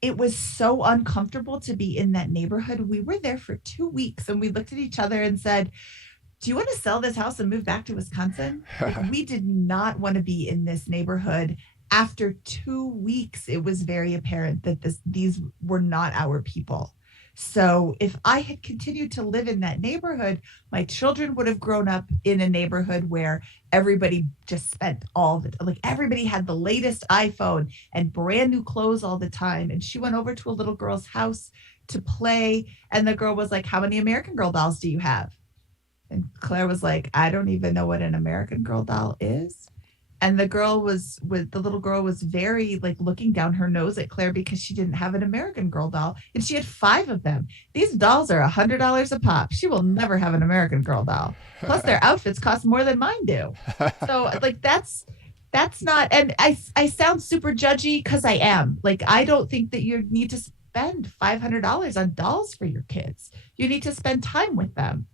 it was so uncomfortable to be in that neighborhood. We were there for 2 weeks and we looked at each other and said, do you want to sell this house and move back to Wisconsin? Like, we did not want to be in this neighborhood. After 2 weeks, it was very apparent that these were not our people. So if I had continued to live in that neighborhood, my children would have grown up in a neighborhood where everybody just spent everybody had the latest iPhone and brand new clothes all the time. And she went over to a little girl's house to play. And the girl was like, how many American Girl dolls do you have? And Claire was like, I don't even know what an American Girl doll is. And the little girl was very like looking down her nose at Claire because she didn't have an American Girl doll. And she had 5 of them. These dolls are $100 a pop. She will never have an American Girl doll. Plus their outfits cost more than mine do. So like, that's not, and I sound super judgy because I am. Like, I don't think that you need to spend $500 on dolls for your kids. You need to spend time with them.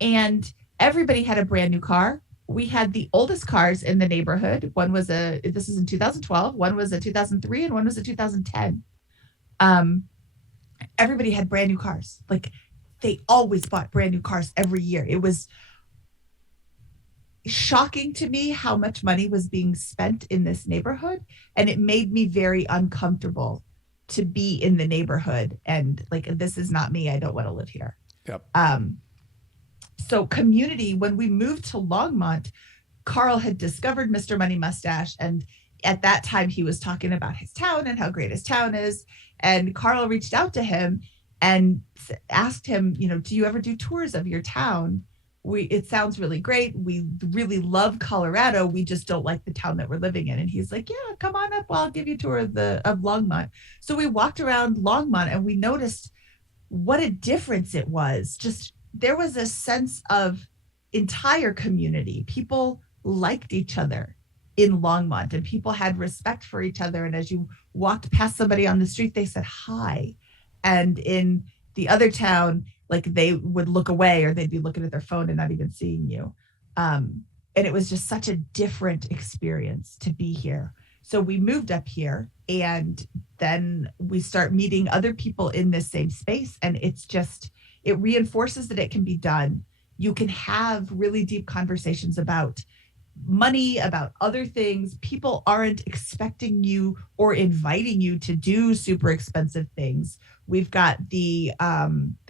And everybody had a brand new car. We had the oldest cars in the neighborhood. This is in 2012. One was a 2003 and one was a 2010. Everybody had brand new cars. Like, they always bought brand new cars every year. It was shocking to me how much money was being spent in this neighborhood. And it made me very uncomfortable to be in the neighborhood. And like, this is not me. I don't want to live here. Yep. So community, when we moved to Longmont, Carl had discovered Mr. Money Mustache. And at that time, he was talking about his town and how great his town is. And Carl reached out to him and asked him, do you ever do tours of your town? It sounds really great. We really love Colorado. We just don't like the town that we're living in. And he's like, yeah, come on up. I'll give you a tour of Longmont. So we walked around Longmont and we noticed what a difference it was. Just there was a sense of entire community. People liked each other in Longmont and people had respect for each other. And as you walked past somebody on the street, they said hi. And in the other town, like, they would look away or they'd be looking at their phone and not even seeing you. And it was just such a different experience to be here. So we moved up here and then we start meeting other people in this same space. And it reinforces that it can be done. You can have really deep conversations about money, about other things. People aren't expecting you or inviting you to do super expensive things. We've got the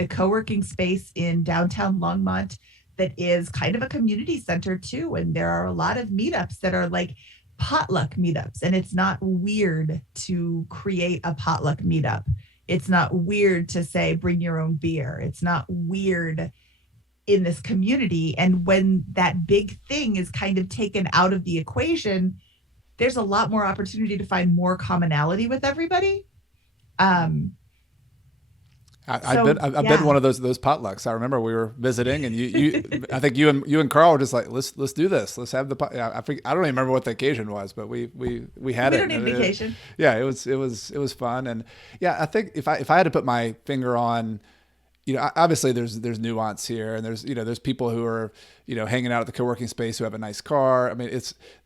co-working space in downtown Longmont that is kind of a community center too. And there are a lot of meetups that are like potluck meetups. And it's not weird to create a potluck meetup. It's not weird to say, bring your own beer. It's not weird in this community. And when that big thing is kind of taken out of the equation, there's a lot more opportunity to find more commonality with everybody. I've been one of those potlucks. I remember we were visiting, and I think you and Carl were just like, let's do this. Let's have I don't even remember what the occasion was, but we had it. We don't need vacation. Yeah, it was fun, and yeah, I think if I had to put my finger on, obviously there's nuance here, and there's people who are hanging out at the co-working space who have a nice car. I mean,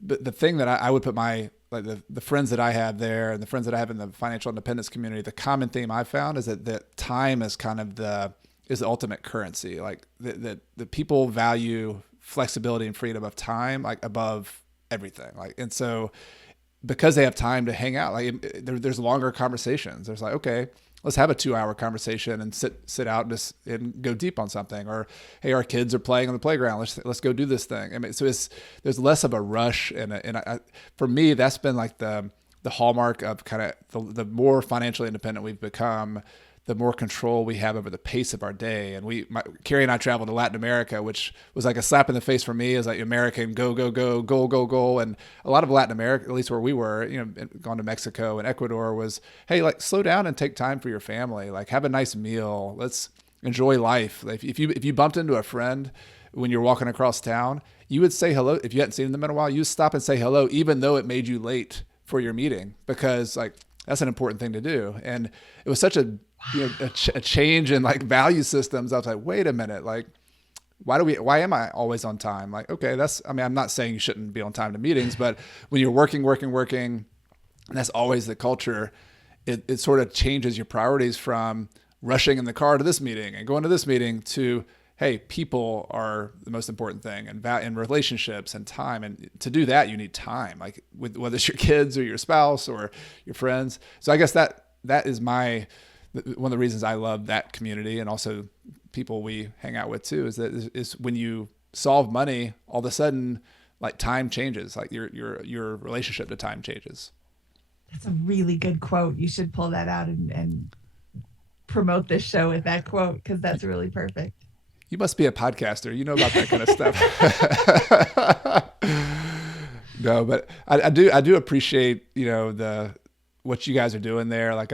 but the thing that I would put the friends that I have there and the friends that I have in the financial independence community, the common theme I found is that time is kind of is the ultimate currency. Like the people value flexibility and freedom of time, like above everything. Like, and so because they have time to hang out, like there's longer conversations. There's like, okay, let's have a 2-hour conversation and sit out and just and go deep on something. Or, hey, our kids are playing on the playground. Let's go do this thing. I mean, so there's less of a rush. For me, that's been like the hallmark of kind of the more financially independent we've become, the more control we have over the pace of our day. And Carrie and I traveled to Latin America, which was like a slap in the face for me as like American, go, go, go, goal, goal, goal. And a lot of Latin America, at least where we were, gone to Mexico and Ecuador, was, hey, like slow down and take time for your family. Like have a nice meal. Let's enjoy life. Like if you bumped into a friend when you're walking across town, you would say hello. If you hadn't seen them in a while, you would stop and say hello, even though it made you late for your meeting, because like that's an important thing to do. And it was such a change in like value systems. I was like, wait a minute, like why am I always on time? Like, okay, I'm not saying you shouldn't be on time to meetings, but when you're working, and that's always the culture, it sort of changes your priorities from rushing in the car to this meeting and going to this meeting to, hey, people are the most important thing, and relationships and time. And to do that, you need time, like whether it's your kids or your spouse or your friends. So I guess that is one of the reasons I love that community, and also people we hang out with too, is when you solve money, all of a sudden, like time changes, like your relationship to time changes. That's a really good quote. You should pull that out and promote this show with that quote, because that's really perfect. You must be a podcaster. You know about that kind of stuff. No, but I do appreciate, what you guys are doing there. Like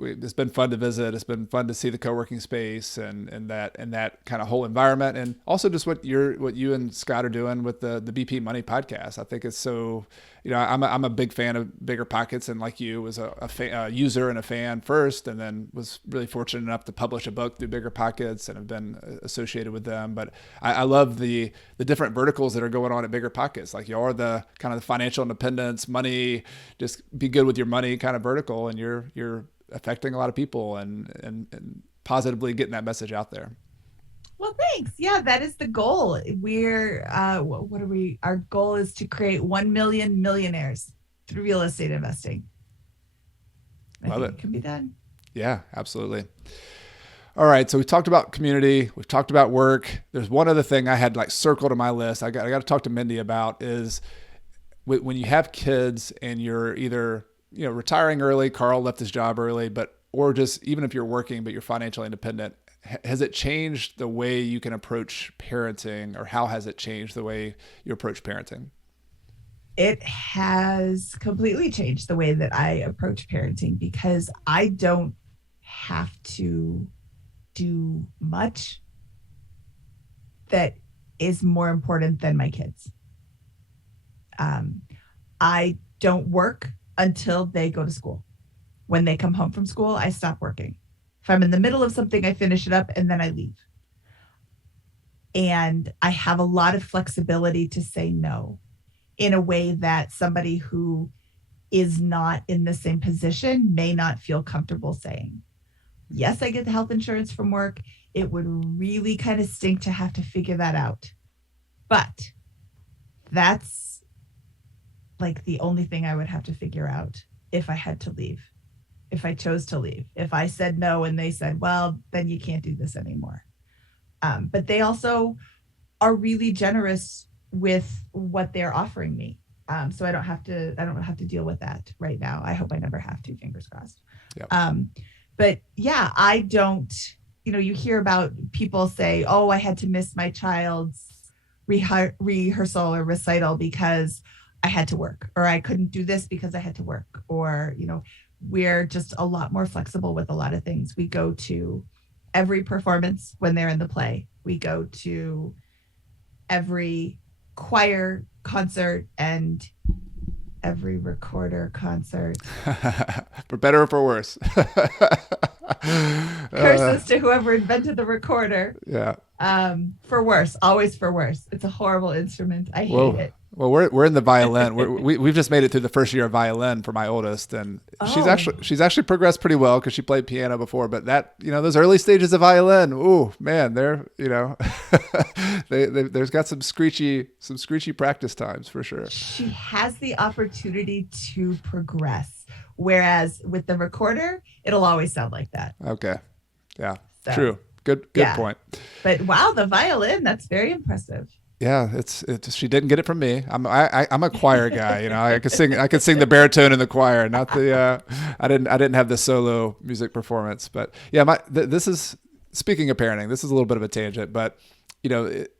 it's been fun to visit. It's been fun to see the co-working space and that kind of whole environment, and also just what you and Scott are doing with the BP Money podcast. I think it's so, I'm a big fan of BiggerPockets, and like you, was a user and a fan first, and then was really fortunate enough to publish a book through BiggerPockets and have been associated with them. But I love the different verticals that are going on at BiggerPockets. Like you're the kind of the financial independence, money, just be good with your money kind of vertical, and you're affecting a lot of people and positively getting that message out there. Well, thanks. Yeah, that is the goal. Our goal is to create 1 million millionaires through real estate investing. I think it can be done. Yeah, absolutely. All right. So we talked about community. We've talked about work. There's one other thing I had like circled on my list. I got to talk to Mindy about is when you have kids and you're either, retiring early, Carl left his job early, or just even if you're working, but you're financially independent, has it changed the way you can approach parenting, or how has it changed the way you approach parenting? It has completely changed the way that I approach parenting, because I don't have to do much that is more important than my kids. I don't work until they go to school. When they come home from school, I stop working. If I'm in the middle of something, I finish it up and then I leave. And I have a lot of flexibility to say no in a way that somebody who is not in the same position may not feel comfortable saying. Yes, I get the health insurance from work. It would really kind of stink to have to figure that out. But that's like the only thing I would have to figure out if I had to leave. If I chose to leave, if I said no and they said, well, then you can't do this anymore. But they also are really generous with what they're offering me. So I don't have to deal with that right now. I hope I never have to, fingers crossed. Yep. But yeah, I don't, you hear about people say, oh, I had to miss my child's rehearsal or recital because I had to work, or I couldn't do this because I had to work, or, we're just a lot more flexible with a lot of things. We go to every performance when they're in the play. We go to every choir concert and every recorder concert. For better or for worse. Curses to whoever invented the recorder. Yeah. For worse, always for worse. It's a horrible instrument. I hate it. Well, we're in the violin. We've just made it through the first year of violin for my oldest, and Oh, she's actually progressed pretty well because she played piano before. But that, those early stages of violin, ooh man, they're there's got some screechy practice times for sure. she has the opportunity to progress. Whereas with the recorder, it'll always sound like that. Okay, yeah, So, true. Good yeah. point. But wow, the violin, that's very impressive. Yeah, it's she didn't get it from me. I'm a choir guy, I could sing the baritone in the choir, not the I didn't have the solo music performance. But yeah, this is, speaking of parenting, this is a little bit of a tangent, but you know, it,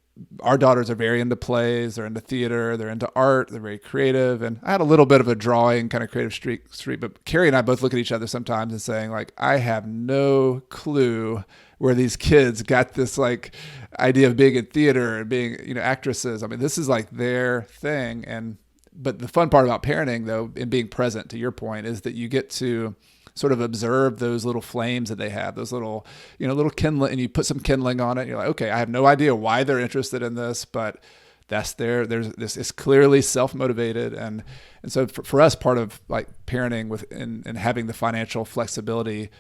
our daughters are very into plays, they're into theater, they're into art, they're very creative. And I had a little bit of a drawing kind of creative streak, but Carrie and I both look at each other sometimes and saying like, I have no clue where these kids got this like idea of being in theater and being, actresses. I mean, this is like their thing. But the fun part about parenting though, and being present to your point, is that you get to sort of observe those little flames that they have, those little, little kindling, and you put some kindling on it. And you're like, okay, I have no idea why they're interested in this, but there's this is clearly self-motivated. And so for us, part of like parenting and having the financial flexibility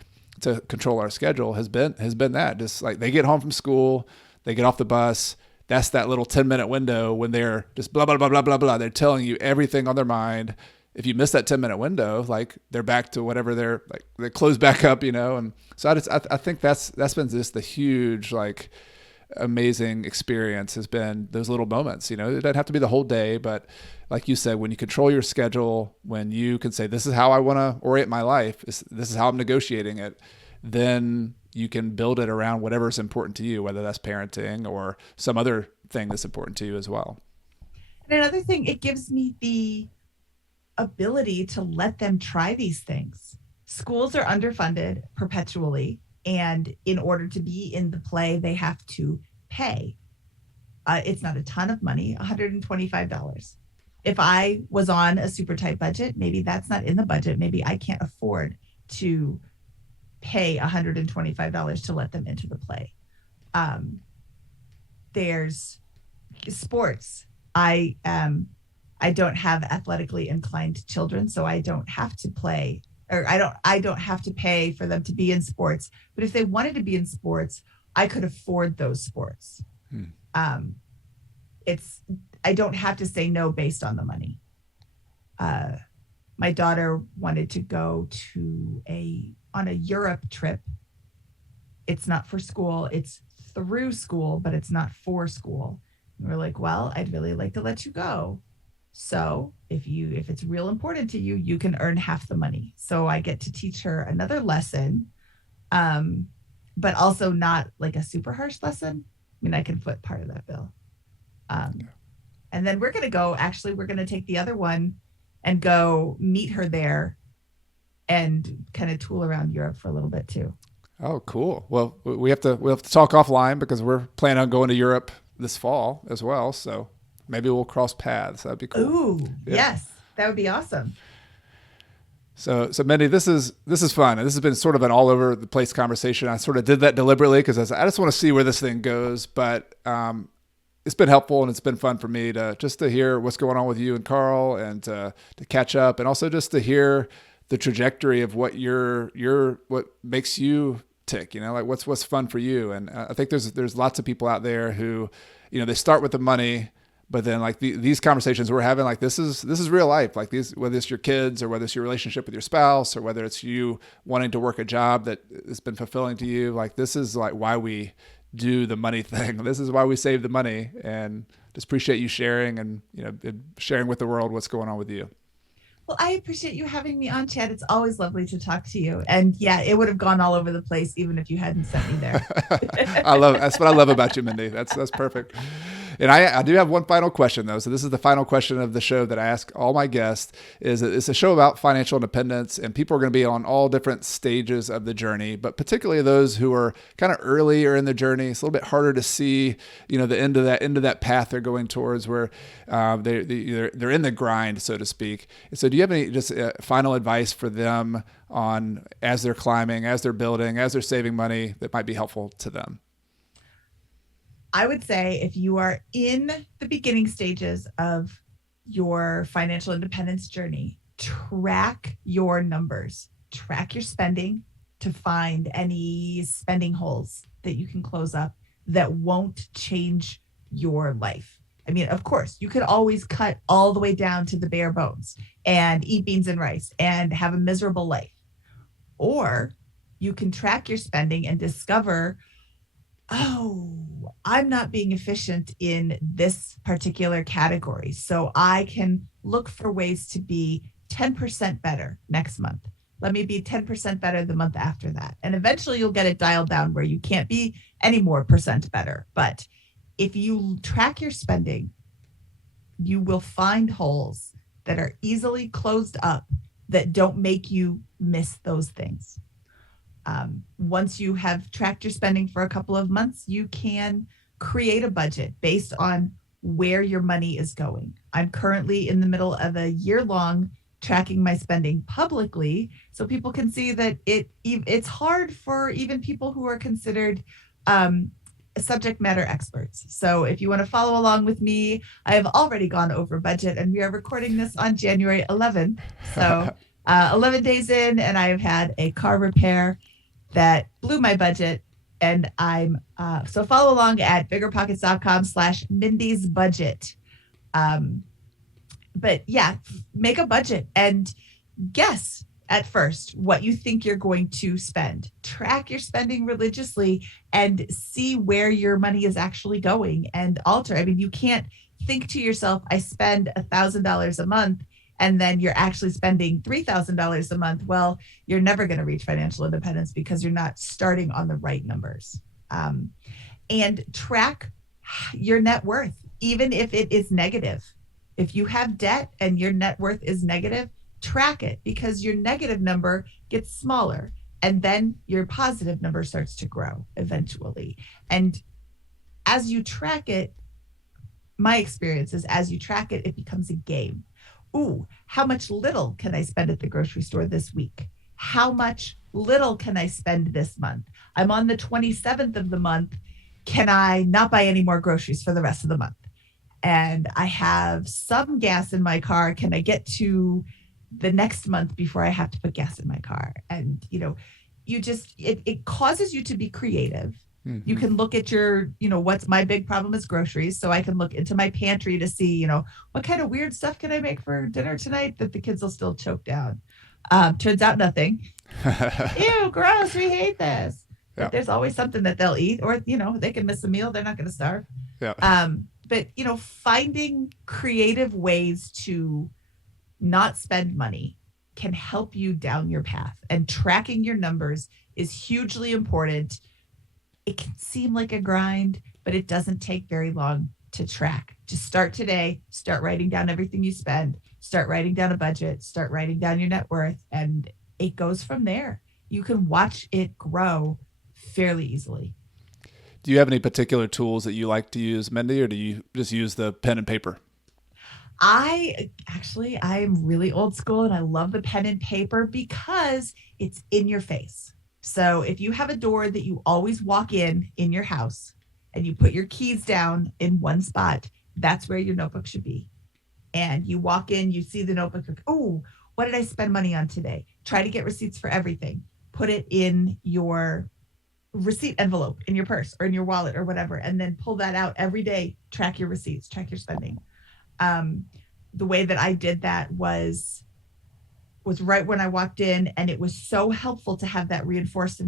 to control our schedule has been that just like they get home from school, they get off the bus. That's that little 10-minute window when they're just blah, blah, blah, blah, blah, blah. They're telling you everything on their mind. If you miss that 10-minute window, like they're back to whatever they close back up, and so I think that's been just the huge, like, amazing experience has been those little moments. It doesn't have to be the whole day, but like you said, when you control your schedule, when you can say, this is how I want to orient my life, this is how I'm negotiating it, then you can build it around whatever's important to you, whether that's parenting or some other thing that's important to you as well. And another thing, it gives me the ability to let them try these things. Schools are underfunded perpetually. And in order to be in the play, they have to pay. It's not a ton of money, $125. If I was on a super tight budget, maybe that's not in the budget. Maybe I can't afford to pay $125 to let them into the play. There's sports. I don't have athletically inclined children, so I don't have to play, or I don't have to pay for them to be in sports. But if they wanted to be in sports, I could afford those sports. It's I don't have to say no based on the money. My daughter wanted to go on a Europe trip. It's not for school, it's through school, but it's not for school. And we're like, well, I'd really like to let you go. So if it's real important to you, you can earn half the money. So I get to teach her another lesson, but also not like a super harsh lesson. I mean, I can foot part of that bill. And then we're going to take the other one and go meet her there and kind of tool around Europe for a little bit too. Oh, cool. Well, we'll have to talk offline because we're planning on going to Europe this fall as well. So maybe we'll cross paths. That'd be cool. Ooh, Yeah. yes, that would be awesome. So Mindy, this is fun. And this has been sort of an all over the place conversation. I sort of did that deliberately because I just want to see where this thing goes. But it's been helpful and it's been fun for me to hear what's going on with you and Carl and to catch up, and also just to hear the trajectory of what what makes you tick, like what's fun for you. And I think there's lots of people out there who, they start with the money, but then like these conversations we're having, like this is real life. Like these, whether it's your kids or whether it's your relationship with your spouse or whether it's you wanting to work a job that has been fulfilling to you, like this is like why we do the money thing. This is why we save the money, and just appreciate you sharing and, sharing with the world what's going on with you. Well, I appreciate you having me on, Chad. It's always lovely to talk to you. And yeah, it would have gone all over the place even if you hadn't sent me there. That's what I love about you, Mindy. That's perfect. And I do have one final question though. So this is the final question of the show that I ask all my guests. It's a show about financial independence, and people are going to be on all different stages of the journey, but particularly those who are kind of earlier in the journey. It's a little bit harder to see, the end of that path they're going towards, where they're in the grind, so to speak. So do you have any just final advice for them on as they're climbing, as they're building, as they're saving money that might be helpful to them? I would say if you are in the beginning stages of your financial independence journey, track your numbers, track your spending to find any spending holes that you can close up that won't change your life. I mean, of course, you could always cut all the way down to the bare bones and eat beans and rice and have a miserable life. Or you can track your spending and discover, oh, I'm not being efficient in this particular category. So I can look for ways to be 10% better next month. Let me be 10% better the month after that. And eventually you'll get it dialed down where you can't be any more percent better. But if you track your spending, you will find holes that are easily closed up that don't make you miss those things. Once you have tracked your spending for a couple of months, you can create a budget based on where your money is going. I'm currently in the middle of a year-long tracking my spending publicly so people can see that it's hard for even people who are considered subject matter experts. So if you want to follow along with me, I have already gone over budget, and we are recording this on January 11th. So 11 days in, and I have had a car repair that blew my budget. And I'm so follow along at biggerpockets.com/Mindy's budget. But yeah, make a budget and guess at first what you think you're going to spend. Track your spending religiously and see where your money is actually going and alter. I mean, you can't think to yourself, I spend $1,000 a month, and then you're actually spending $3,000 a month. Well, you're never going to reach financial independence because you're not starting on the right numbers. And track your net worth, even if it is negative. If you have debt and your net worth is negative, track it, because your negative number gets smaller and then your positive number starts to grow eventually. And as you track it, my experience is as you track it, it becomes a game. Ooh, how much little can I spend at the grocery store this week? How much little can I spend this month? I'm on the 27th of the month. Can I not buy any more groceries for the rest of the month? And I have some gas in my car. Can I get to the next month before I have to put gas in my car? And, it causes you to be creative. Mm-hmm. You can look at your, what's my big problem is groceries. So I can look into my pantry to see, what kind of weird stuff can I make for dinner tonight that the kids will still choke down? Turns out nothing. Ew, gross. We hate this. Yeah. But there's always something that they'll eat, or, they can miss a meal. They're not going to starve. Yeah. But, finding creative ways to not spend money can help you down your path, and tracking your numbers is hugely important. It can seem like a grind, but it doesn't take very long to track. Just start today, start writing down everything you spend, start writing down a budget, start writing down your net worth, and it goes from there. You can watch it grow fairly easily. Do you have any particular tools that you like to use, Mindy, or do you just use the pen and paper? I'm really old school, and I love the pen and paper because it's in your face. So if you have a door that you always walk in your house, and you put your keys down in one spot, that's where your notebook should be. And you walk in, you see the notebook, oh, what did I spend money on today? Try to get receipts for everything. Put it in your receipt envelope in your purse or in your wallet or whatever, and then pull that out every day. Track your receipts, track your spending. The way that I did that was right when I walked in, and it was so helpful to have that reinforced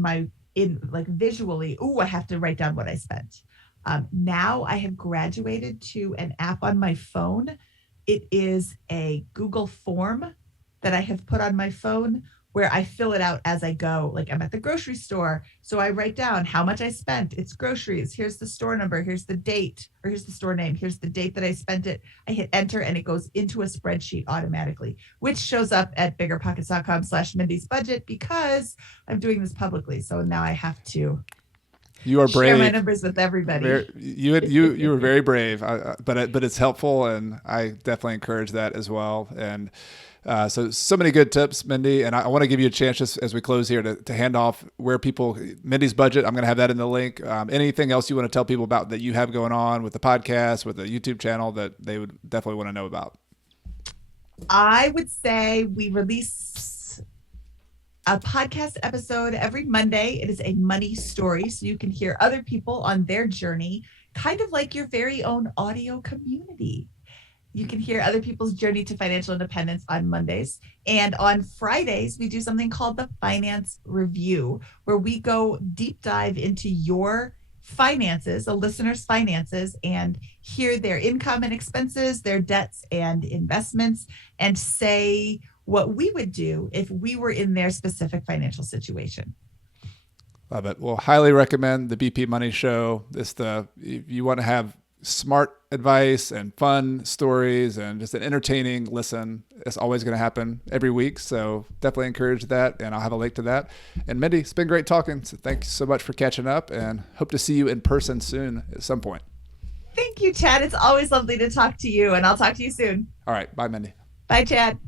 visually. Ooh, I have to write down what I spent. Now I have graduated to an app on my phone. It is a Google form that I have put on my phone where I fill it out as I go. Like, I'm at the grocery store, so I write down how much I spent. It's groceries. Here's the store number. Here's the date, or here's the store name. Here's the date that I spent it. I hit enter, and it goes into a spreadsheet automatically, which shows up at biggerpockets.com/Mindy's budget, because I'm doing this publicly. So now I have to You are brave. Share my numbers with everybody. You were very brave, but it's helpful, and I definitely encourage that as well. And so many good tips, Mindy. And I want to give you a chance, just as we close here, to hand off where people, Mindy's budget. I'm going to have that in the link. Anything else you want to tell people about that you have going on with the podcast, with the YouTube channel, that they would definitely want to know about? I would say we release a podcast episode every Monday. It is a money story, so you can hear other people on their journey, kind of like your very own audio community. You can hear other people's journey to financial independence on Mondays. And on Fridays, we do something called the Finance Review, where we go deep dive into your finances, a listener's finances, and hear their income and expenses, their debts and investments, and say what we would do if we were in their specific financial situation. Love it. Well, highly recommend the BP Money Show. If you want to have smart advice and fun stories and just an entertaining listen, it's always going to happen every week. So definitely encourage that. And I'll have a link to that. And Mindy, it's been great talking. So thanks so much for catching up, and hope to see you in person soon at some point. Thank you, Chad. It's always lovely to talk to you, and I'll talk to you soon. All right. Bye, Mindy. Bye, Chad.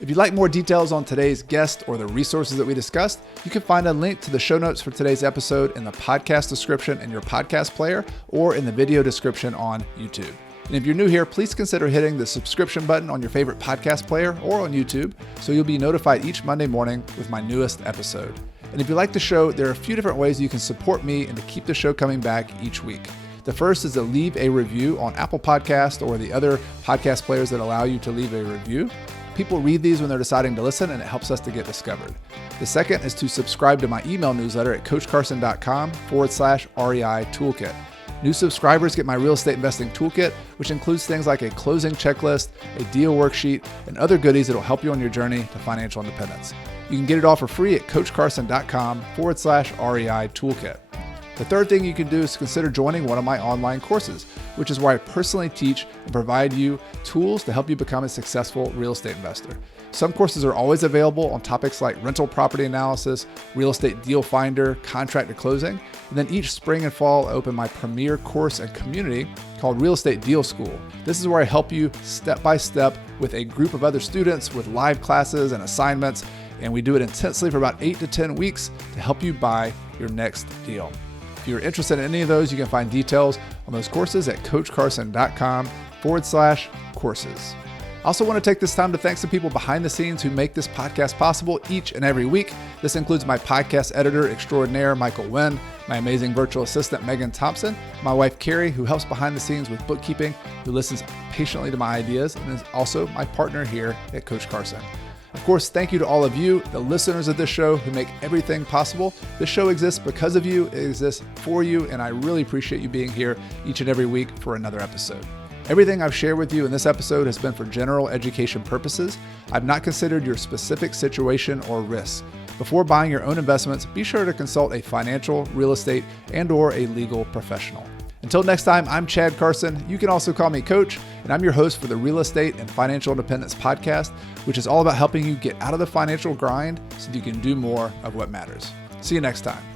If you'd like more details on today's guest or the resources that we discussed, you can find a link to the show notes for today's episode in the podcast description in your podcast player or in the video description on YouTube. And if you're new here, please consider hitting the subscription button on your favorite podcast player or on YouTube so you'll be notified each Monday morning with my newest episode. And if you like the show, there are a few different ways you can support me and to keep the show coming back each week. The first is to leave a review on Apple Podcast or the other podcast players that allow you to leave a review. People read these when they're deciding to listen, and it helps us to get discovered. The second is to subscribe to my email newsletter at coachcarson.com/REI toolkit. New subscribers get my real estate investing toolkit, which includes things like a closing checklist, a deal worksheet, and other goodies that will help you on your journey to financial independence. You can get it all for free at coachcarson.com/REI toolkit. The third thing you can do is consider joining one of my online courses, which is where I personally teach and provide you tools to help you become a successful real estate investor. Some courses are always available on topics like rental property analysis, real estate deal finder, contract to closing. And then each spring and fall, I open my premier course and community called Real Estate Deal School. This is where I help you step by step with a group of other students with live classes and assignments. And we do it intensely for about 8 to 10 weeks to help you buy your next deal. If you're interested in any of those, you can find details on those courses at coachcarson.com/courses. I also want to take this time to thank some people behind the scenes who make this podcast possible each and every week. This includes my podcast editor extraordinaire, Michael Wynn, my amazing virtual assistant, Megan Thompson, my wife, Carrie, who helps behind the scenes with bookkeeping, who listens patiently to my ideas, and is also my partner here at Coach Carson. Of course, thank you to all of you, the listeners of this show who make everything possible. This show exists because of you, it exists for you, and I really appreciate you being here each and every week for another episode. Everything I've shared with you in this episode has been for general education purposes. I've not considered your specific situation or risks. Before buying your own investments, be sure to consult a financial, real estate, and/or a legal professional. Until next time, I'm Chad Carson. You can also call me Coach, and I'm your host for the Real Estate and Financial Independence podcast, which is all about helping you get out of the financial grind so that you can do more of what matters. See you next time.